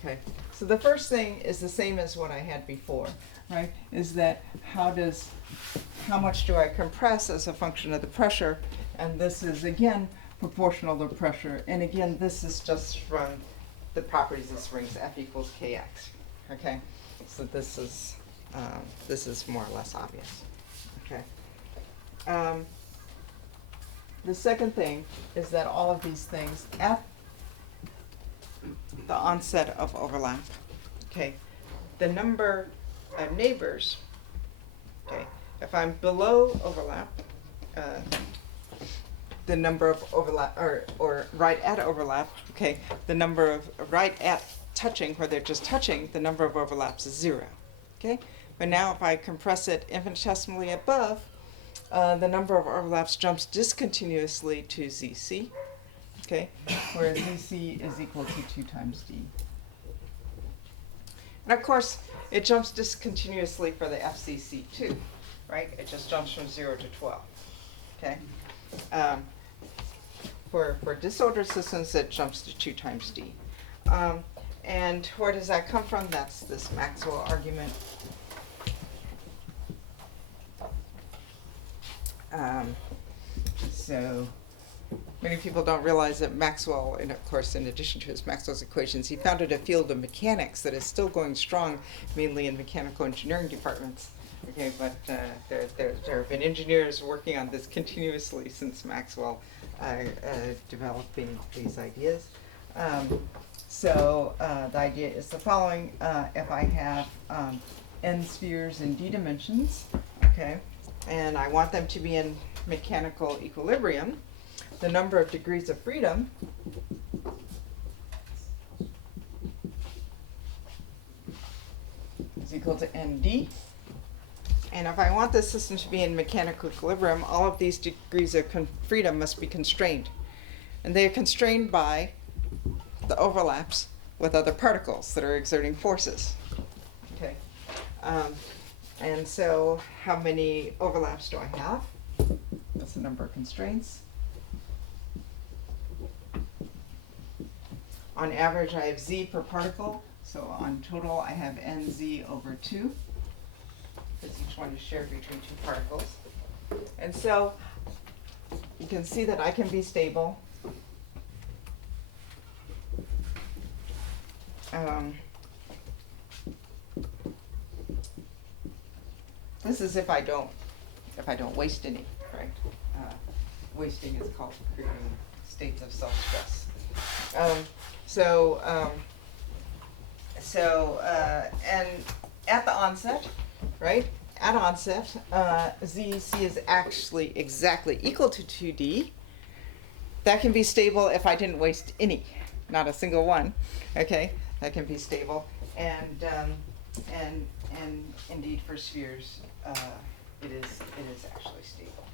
Okay, so the first thing is the same as what I had before, right? Is that how much do I compress as a function of the pressure? And this is again proportional to pressure. And again, this is just from the properties of springs, F equals Kx. Okay, so this is more or less obvious. Okay. The second thing is that all of these things at the onset of overlap, okay, the number of neighbors, okay, if I'm below overlap, the number of overlap, or right at overlap, okay, the number of right at touching, where they're just touching, the number of overlaps is 0, okay? But now if I compress it infinitesimally above, the number of overlaps jumps discontinuously to ZC, okay, where ZC is equal to 2 times D. And of course, it jumps discontinuously for the FCC too, right? It just jumps from 0 to 12, okay? For disordered systems, it jumps to 2 times D. And where does that come from? That's this Maxwell argument. So many people don't realize that Maxwell, and of course, in addition to his Maxwell's equations, he founded a field of mechanics that is still going strong, mainly in mechanical engineering departments. Okay, but there have been engineers working on this continuously since Maxwell developing these ideas. So the idea is the following: if I have n spheres in d dimensions, okay, and I want them to be in mechanical equilibrium, the number of degrees of freedom is equal to nd. And if I want the system to be in mechanical equilibrium, all of these degrees of freedom must be constrained. And they are constrained by the overlaps with other particles that are exerting forces. Okay. And so how many overlaps do I have? That's the number of constraints. On average, I have z per particle. So on total, I have nz over 2, because each one is shared between 2 particles. And so you can see that I can be stable. This is if I don't waste any, right? Wasting is called creating states of self-stress. And at the onset, right? At onset, ZC is actually exactly equal to 2D. That can be stable if I didn't waste any, not a single one. Okay, that can be stable, and indeed for spheres, it is actually stable.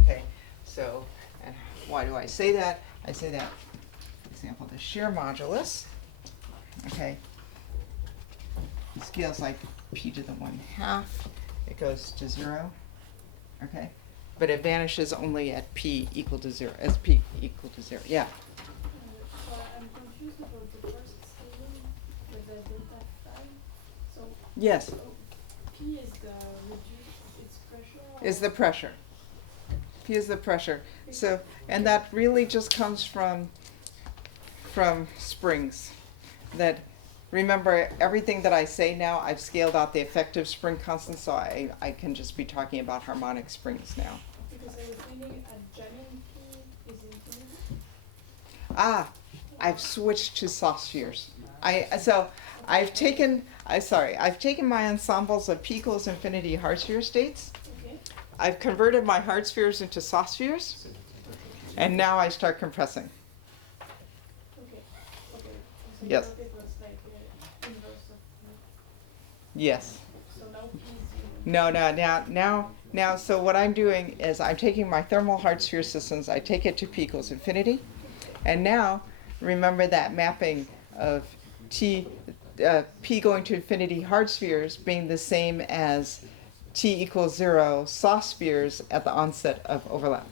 Okay, so and why do I say that? I say that, for example, the shear modulus. Okay, scales like p to the 1/2. It goes to 0. Okay, but it vanishes only at p equal to 0. As p equal to 0. Yeah. I'm confused about the first statement with the delta phi. So Yes. P is the reduced, it's pressure? Is the pressure. P is the pressure. So, and that really just comes from springs. That, remember, everything that I say now, I've scaled out the effective spring constant, so I can just be talking about harmonic springs now. Because I was thinking a giant P is infinity. I've switched to soft spheres. I've taken my ensembles of P equals infinity hard sphere states. Okay. I've converted my hard spheres into soft spheres, and now I start compressing. Okay. Okay. So Yes. you thought it was like inverse of Yes. so now P is zero. No, so what I'm doing is I'm taking my thermal hard sphere systems, I take it to P equals infinity, and now remember that mapping of P going to infinity hard spheres being the same as T equals 0 soft spheres at the onset of overlap.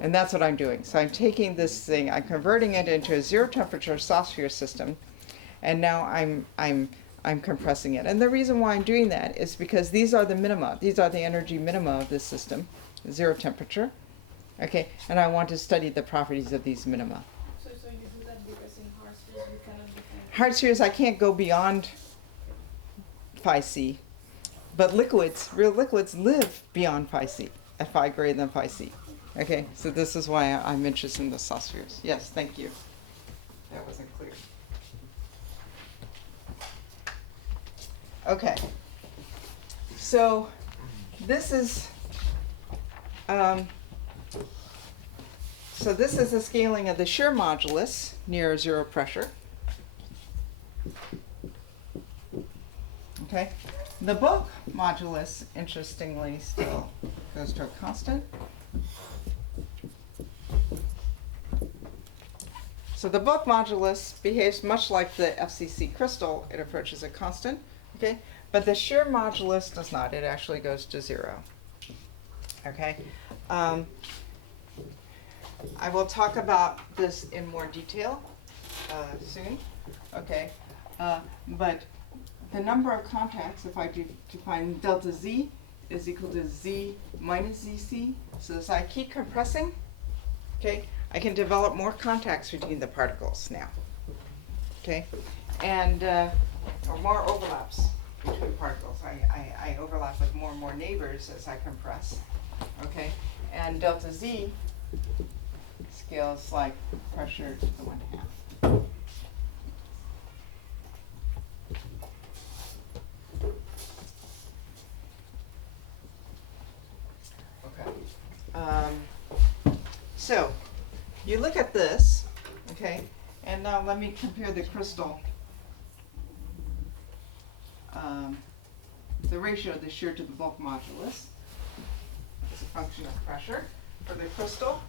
And that's what I'm doing. So I'm taking this thing, I'm converting it into a 0 temperature soft sphere system, and now I'm compressing it. And the reason why I'm doing that is because these are the minima. These are the energy minima of this system, 0 temperature. Okay, and I want to study the properties of these minima. So you do that because in hard spheres we cannot define. Hard spheres, I can't go beyond phi c, but liquids, real liquids, live beyond phi c at phi greater than phi c. Okay, so this is why I'm interested in the soft spheres. Yes, thank you. That wasn't clear. Okay, so this is a scaling of the shear modulus near 0 pressure. Okay, the bulk modulus, interestingly, still goes to a constant. So the bulk modulus behaves much like the FCC crystal. It approaches a constant, okay? But the shear modulus does not. It actually goes to 0, okay? I will talk about this in more detail soon, okay? But the number of contacts, if I define delta Z, is equal to Z minus ZC. So as I keep compressing, okay, I can develop more contacts between the particles now, okay? And, or more overlaps between particles. I overlap with more and more neighbors as I compress, okay? And delta Z scales like pressure to the 1/2. So, you look at this, okay, and now let me compare the crystal, the ratio of the shear to the bulk modulus as a function of pressure for the crystal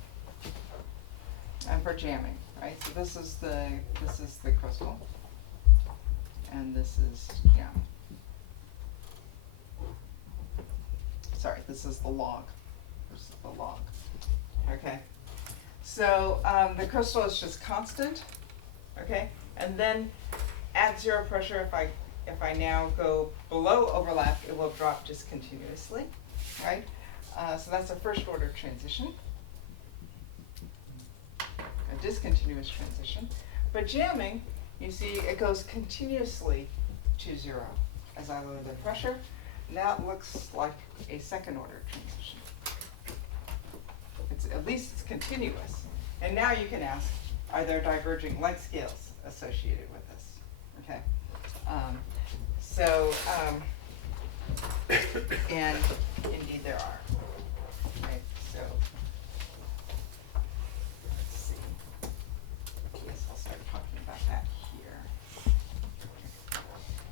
and for jamming, right? So this is the crystal, and this is jamming. Sorry, this is the log. This is the log. Okay. So the crystal is just constant, okay? And then at 0 pressure, if I now go below overlap, it will drop discontinuously, right? So that's a first order transition, a discontinuous transition. But jamming, you see, it goes continuously to 0 as I lower the pressure. Now it looks like a second order transition. At least it's continuous. And now you can ask, are there diverging length scales associated with this? Okay. And indeed there are. Right, so let's see. I guess I'll start talking about that here.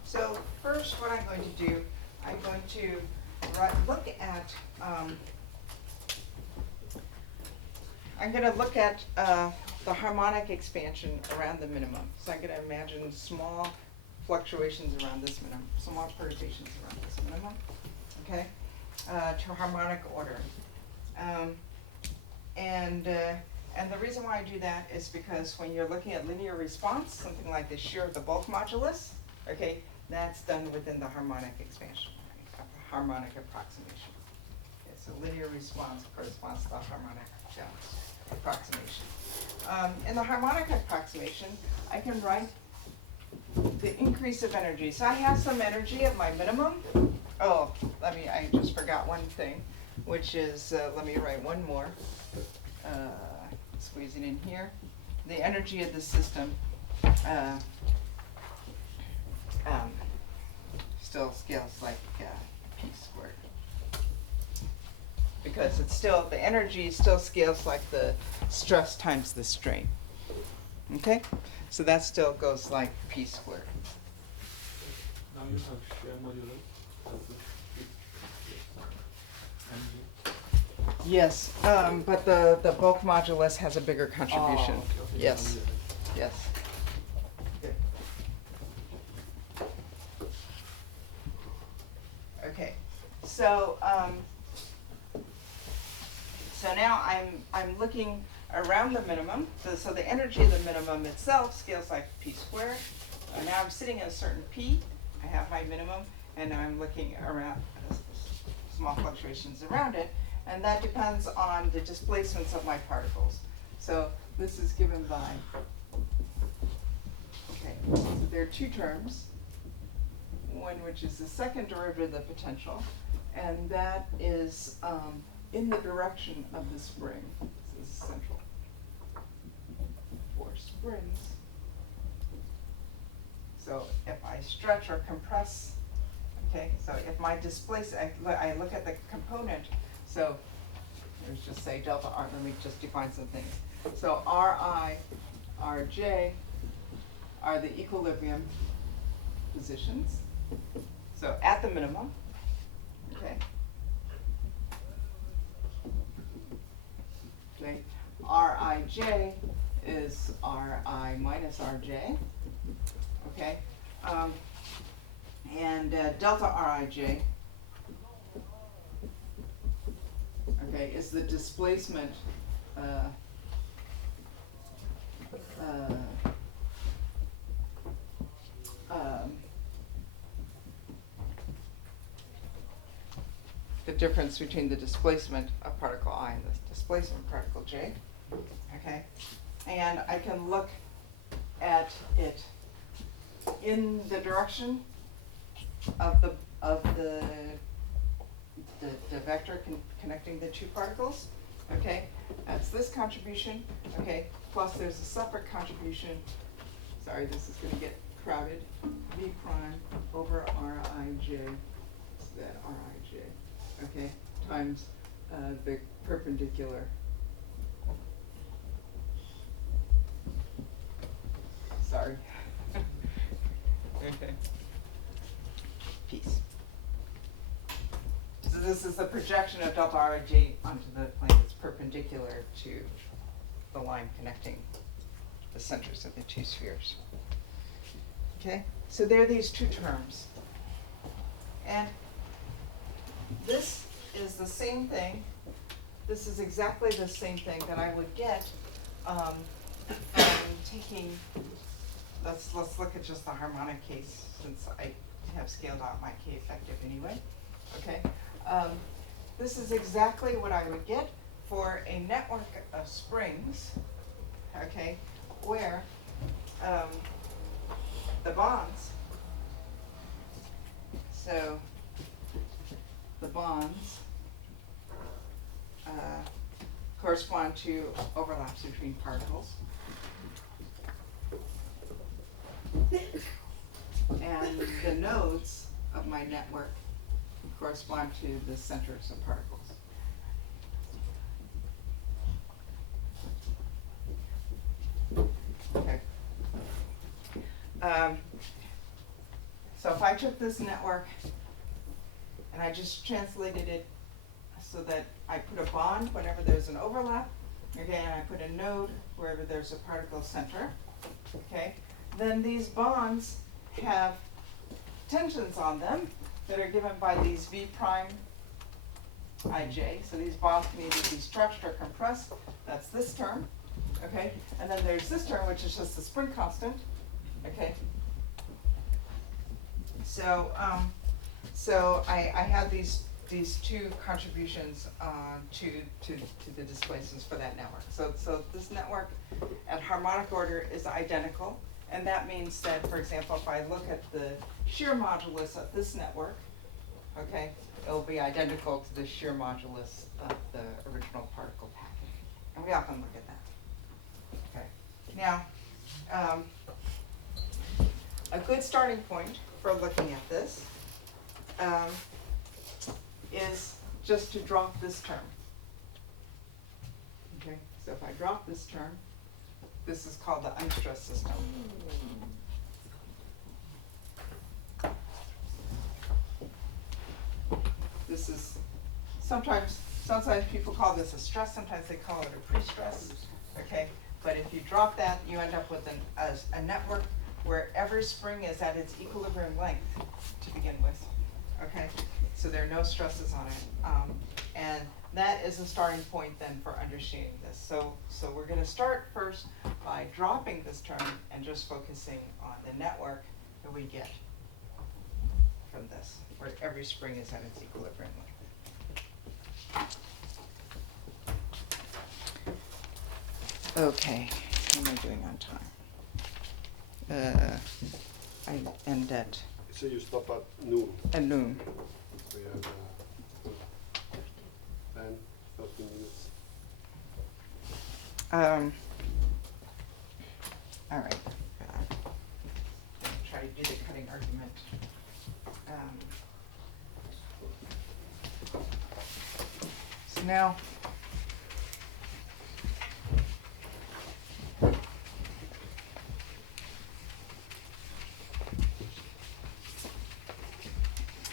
So first what I'm going to do, I'm going to look at the harmonic expansion around the minimum. So I'm going to imagine small fluctuations around this minimum, small perturbations around this minimum, okay, to harmonic order. And the reason why I do that is because when you're looking at linear response, something like the shear of the bulk modulus, okay, that's done within the harmonic expansion, right, harmonic approximation. Okay, so linear response corresponds to the harmonic approximation. In the harmonic approximation, I can write the increase of energy. So I have some energy at my minimum. Oh, I just forgot one thing, which is, let me write one more, squeeze it in here. The energy of the system still scales like p squared. because it's still, the energy still scales like the stress times the strain. Okay? So that still goes like P squared. Now you have shear modulus as a fixed Yes, but the bulk modulus has a bigger contribution. okay. Yes, yes. Okay, so so now I'm looking around the minimum. So the energy of the minimum itself scales like P squared. Now I'm sitting at a certain P. I have my minimum, and I'm looking around small fluctuations around it, and that depends on the displacements of my particles. So this is given by, okay, so there are two terms. One which is the second derivative of the potential, and that is in the direction of the spring. This is central for springs. So if I stretch or compress, okay, so if my I look at the component, so let's just say delta R, let me just define some things. So Ri, Rj are the equilibrium positions. So at the minimum, okay. Okay, Rij is Ri minus Rj, okay. And delta Rij, okay, is the displacement the difference between the displacement of particle I and the displacement of particle j, okay? And I can look at it in the direction of the vector connecting the two particles, okay? That's this contribution, okay? Plus there's a separate contribution, sorry, this is gonna get crowded, v prime over Rij, so that Rij, okay, times the perpendicular sorry. Okay. Piece. So this is the projection of delta Rij onto the plane that's perpendicular to the line connecting the centers of the two spheres. Okay, so there are these two terms. And this is the same thing. This is exactly the same thing that I would get from taking, let's look at just the harmonic case since I have scaled out my K effective anyway. Okay, this is exactly what I would get for a network of springs, okay, where the bonds, so the bonds correspond to overlaps between particles. And the nodes of my network correspond to the centers of particles. Okay. So if I took this network and I just translated it so that I put a bond whenever there's an overlap, okay, and I put a node wherever there's a particle center, okay, then these bonds have tensions on them that are given by these V prime ij. So these bonds can either be stretched or compressed. That's this term, okay? And then there's this term, which is just the spring constant, okay? So I have these two contributions to the displacements for that network. So this network at harmonic order is identical. And that means that, for example, if I look at the shear modulus of this network, okay, it'll be identical to the shear modulus of the original particle packet. And we often look at that. Okay. Now, a good starting point for looking at this is just to drop this term. Okay, so if I drop this term, this is called the unstressed system. This is, sometimes people call this a stress, sometimes they call it a pre-stress, okay? But if you drop that, you end up with a network where every spring is at its equilibrium length to begin with, okay? So there are no stresses on it. And that is a starting point then for understanding this. So we're gonna start first by dropping this term and just focusing on the network that we get from this, where every spring is at its equilibrium length. Okay, how am I doing on time? I end at So you stop at noon. noon. So you have 10, 13 minutes. All right. Try to do the cutting argument. So now,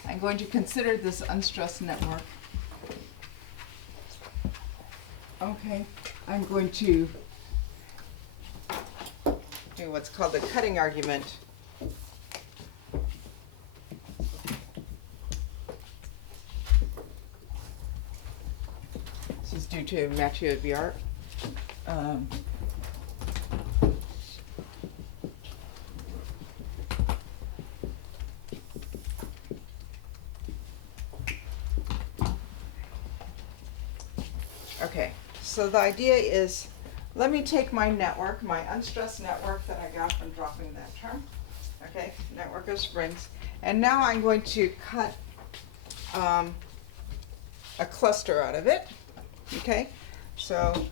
I'm going to consider this unstressed network. Okay, I'm going to do what's called the cutting argument. This is due to Mathieu Viart. Okay, so the idea is, let me take my network, my unstressed network that I got from dropping that term, okay, network of springs, and now I'm going to cut a cluster out of it, okay? So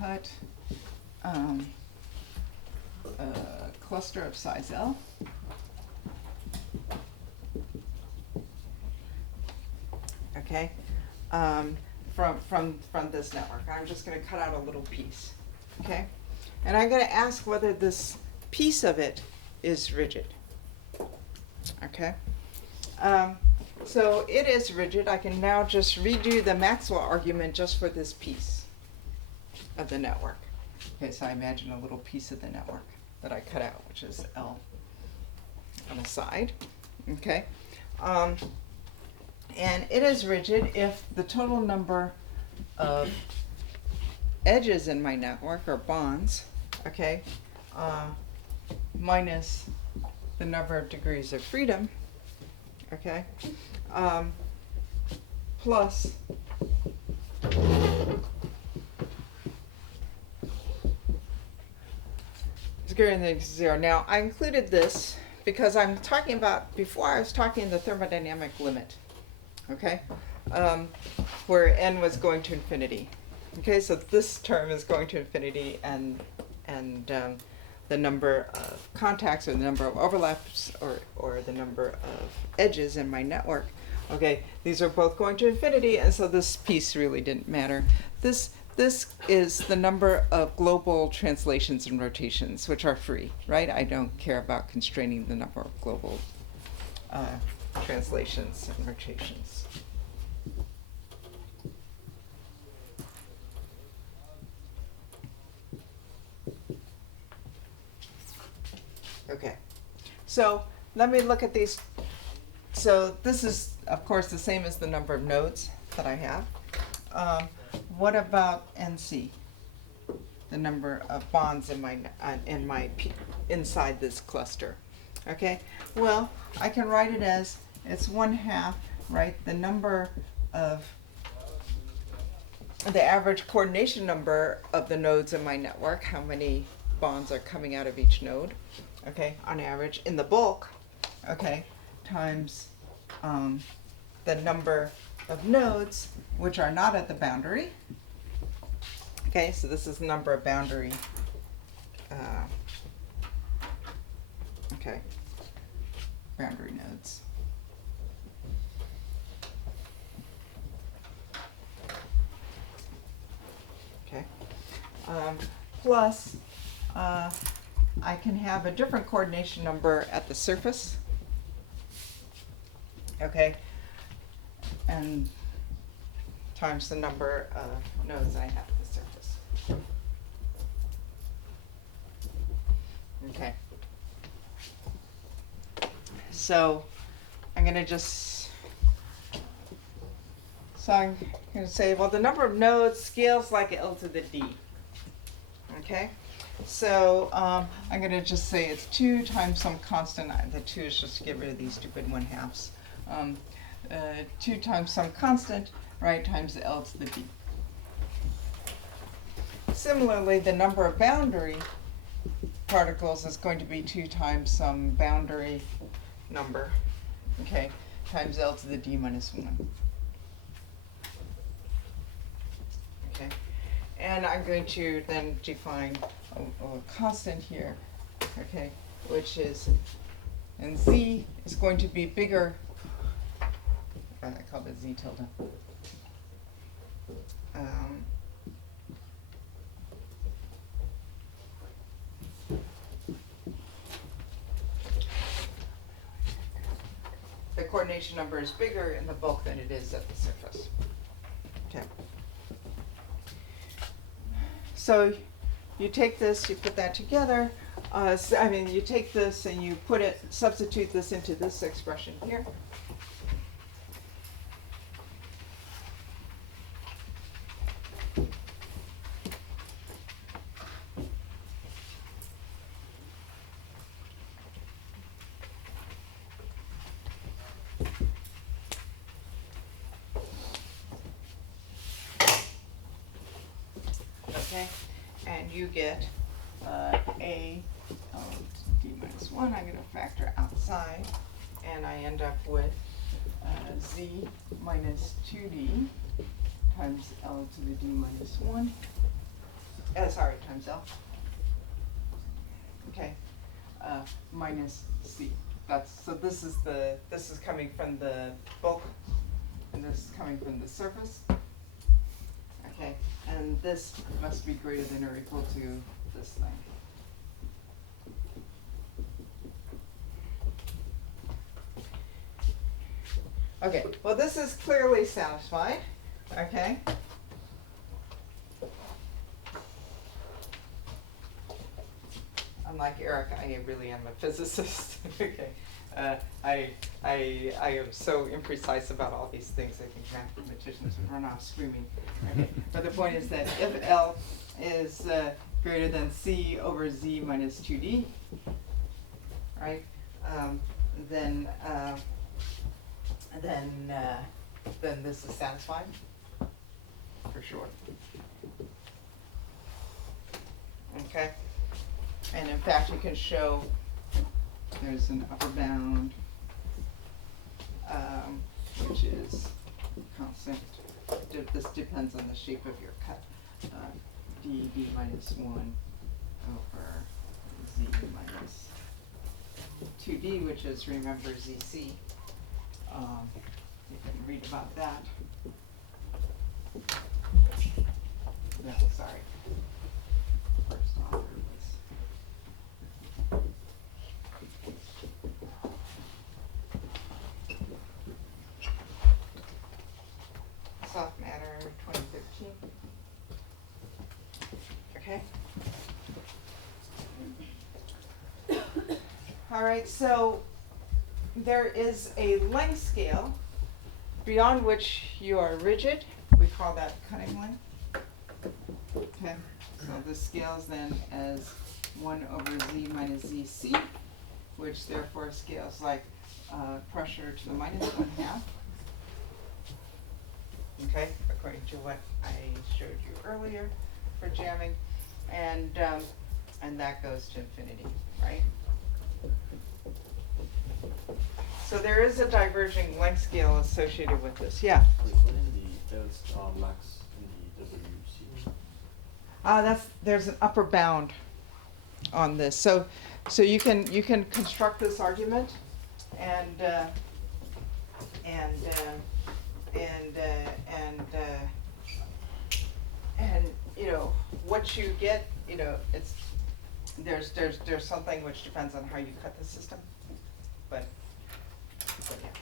cut a cluster of size L. Okay, from this network. I'm just going to cut out a little piece, okay? And I'm going to ask whether this piece of it is rigid, okay? So it is rigid. I can now just redo the Maxwell argument just for this piece of the network. Okay, so I imagine a little piece of the network that I cut out, which is L on the side, okay? And it is rigid if the total number of edges in my network are bonds, okay, minus the number of degrees of freedom, okay, plus is greater than 0. Now, I included this because I'm talking about, before I was talking the thermodynamic limit, okay, where n was going to infinity. Okay, so this term is going to infinity, and the number of contacts or the number of overlaps or the number of edges in my network, okay, these are both going to infinity, and so this piece really didn't matter. This is the number of global translations and rotations, which are free, right? I don't care about constraining the number of global translations and rotations. Okay, so let me look at these. So this is, of course, the same as the number of nodes that I have. What about NC? The number of bonds in my inside this cluster. Okay, well, I can write it as, it's 1/2, right? The number of the average coordination number of the nodes in my network, how many bonds are coming out of each node, okay, on average, in the bulk, okay, times the number of nodes which are not at the boundary. Okay, so this is the number of boundary, boundary nodes. okay? Plus, I can have a different coordination number at the surface, okay? And times the number of nodes I have at the surface. Okay. So I'm gonna I'm gonna say, well, the number of nodes scales like L to the D. Okay? So I'm gonna just say it's 2 times some constant. The 2 is just to get rid of these stupid 1/2s. 2 times some constant, right, times L to the D. Similarly, the number of boundary particles is going to be 2 times some boundary number, okay, times L to the D minus 1. Okay, and I'm going to then define a constant here, okay, which is, and Z is going to be bigger, I call it Z tilde. The coordination number is bigger in the bulk than it is at the surface. Okay. So you take this, you put that together. You take this and you put it, substitute this into this expression here. Okay, and you get A D minus 1. I'm going to factor outside, and I end up with Z minus 2D times L to the D minus 1. Times L. Okay, minus C. So this is coming from the bulk, and this is coming from the surface. Okay, and this must be greater than or equal to this thing. Okay, well, this is clearly satisfied, okay? Unlike Eric, I really am a physicist, okay? I am so imprecise about all these things, I think mathematicians would run off screaming. Okay. But the point is that if L is greater than C over Z minus 2D, right, then this is satisfied, for sure. Okay? And in fact, you can show there's an upper bound, which is constant. This depends on the shape of your cut. D minus 1 over Z minus 2D, which is, remember, ZC. You can read about that. No, sorry. First author was Soft Matter 2015. Okay. All right, so there is a length scale beyond which you are rigid. We call that cutting length. Okay, so this scales then as 1 over Z minus ZC, which therefore scales like pressure to the minus 1/2. Okay, according to what I showed you earlier for jamming, and that goes to infinity, right? So there is a diverging length scale associated with this. Yeah. What is the L's max in the WC? There's an upper bound on this. So you can construct this argument and you know, what you get, you know, it's, there's something which depends on how you cut the system, but yeah.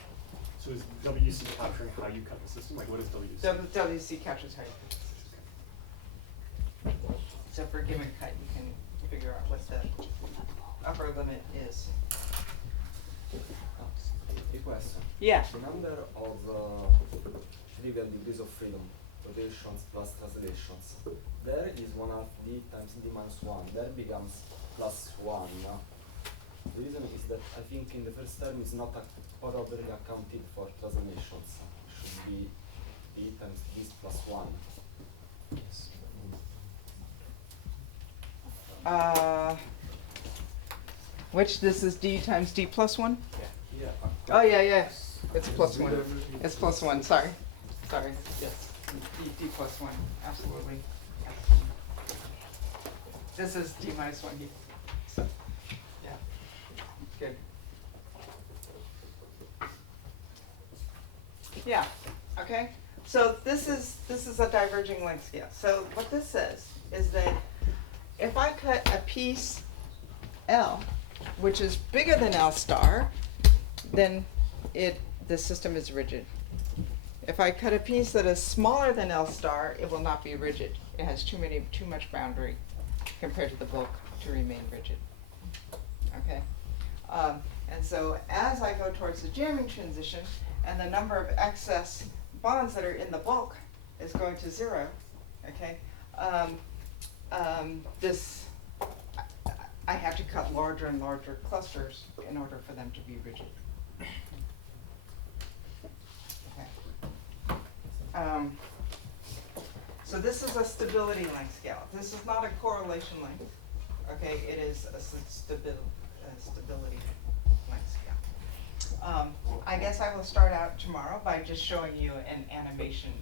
So is WC capturing how you cut the system? Like what is WC? WC captures how you cut the system. So for a given cut, you can figure out what the upper limit is. A question. Yeah. The number of trivial degrees of freedom, rotations plus translations, there is 1/2 d times d minus 1. There becomes plus 1. The reason is that I think in the first term is not properly accounted for translations. It should be d times d plus 1. Yes. Which this is d times d plus 1? Yeah. Oh, yeah. It's plus 1. It's plus 1, sorry. Yes. D plus 1, absolutely. This is d minus 1 d. So, yeah. Good. Yeah, okay. So this is a diverging length scale. So what this says is that if I cut a piece L, which is bigger than L star, then the system is rigid. If I cut a piece that is smaller than L star, it will not be rigid. It has too much boundary compared to the bulk to remain rigid. Okay? And so as I go towards the jamming transition, and the number of excess bonds that are in the bulk is going to 0, okay? I have to cut larger and larger clusters in order for them to be rigid. Okay. So this is a stability length scale. This is not a correlation length. Okay, it is a stability length scale. I guess I will start out tomorrow by just showing you an animation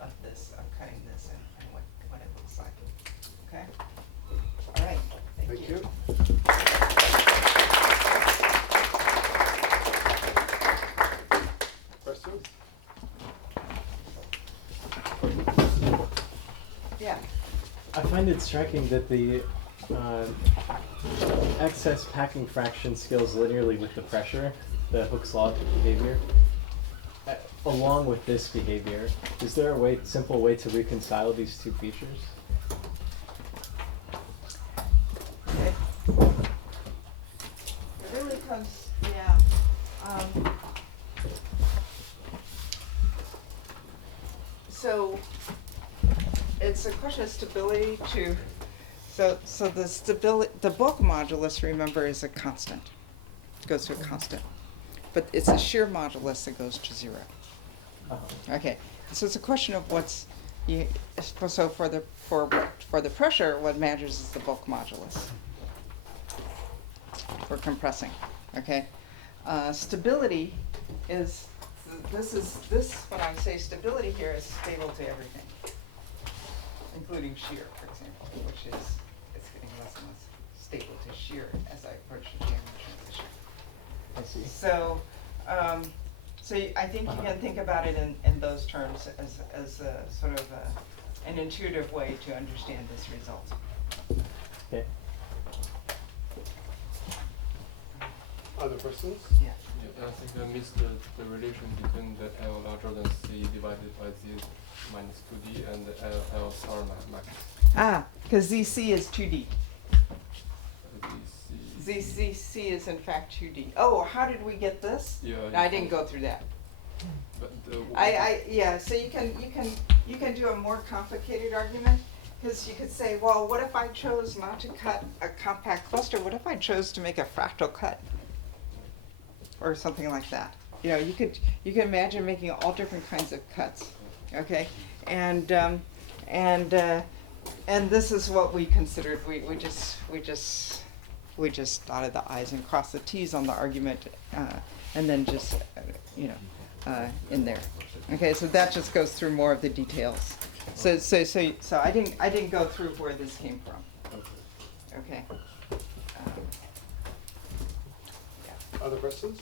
of this, of cutting this, and what it looks like. Okay? All right. Thank you. Questions? Yeah. I find it striking that the excess packing fraction scales linearly with the pressure, the Hooke's law behavior. Along with this behavior, is there a simple way to reconcile these two features? Okay. It really comes, yeah. So it's a question of stability to, so the bulk modulus, remember, is a constant. It goes to a constant. But it's a shear modulus that goes to 0. Okay, so it's a question of so for the pressure, what matters is the bulk modulus. We're compressing, okay? Stability is, when I say stability here, is stable to everything, including shear, for example, which is, it's getting less and less stable to shear as I approach the jamming transition. I see. So, I think you can think about it in those terms as a sort of an intuitive way to understand this result. Okay. Other questions? Yeah. I think I missed the relation between the L larger than C divided by Z minus 2D and the L star max. Because ZC is 2D. ZC is in fact 2D. Oh, how did we get this? Yeah. No, I didn't go through that. But yeah. So you can do a more complicated argument, because you could say, well, what if I chose not to cut a compact cluster? What if I chose to make a fractal cut, or something like that? You know, you can imagine making all different kinds of cuts. Okay, and this is what we considered. We just dotted the I's and crossed the T's on the argument, and then just, in there. Okay, so that just goes through more of the details. So I didn't go through where this came from. Okay. Other questions?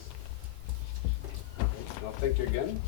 Well, thank you again.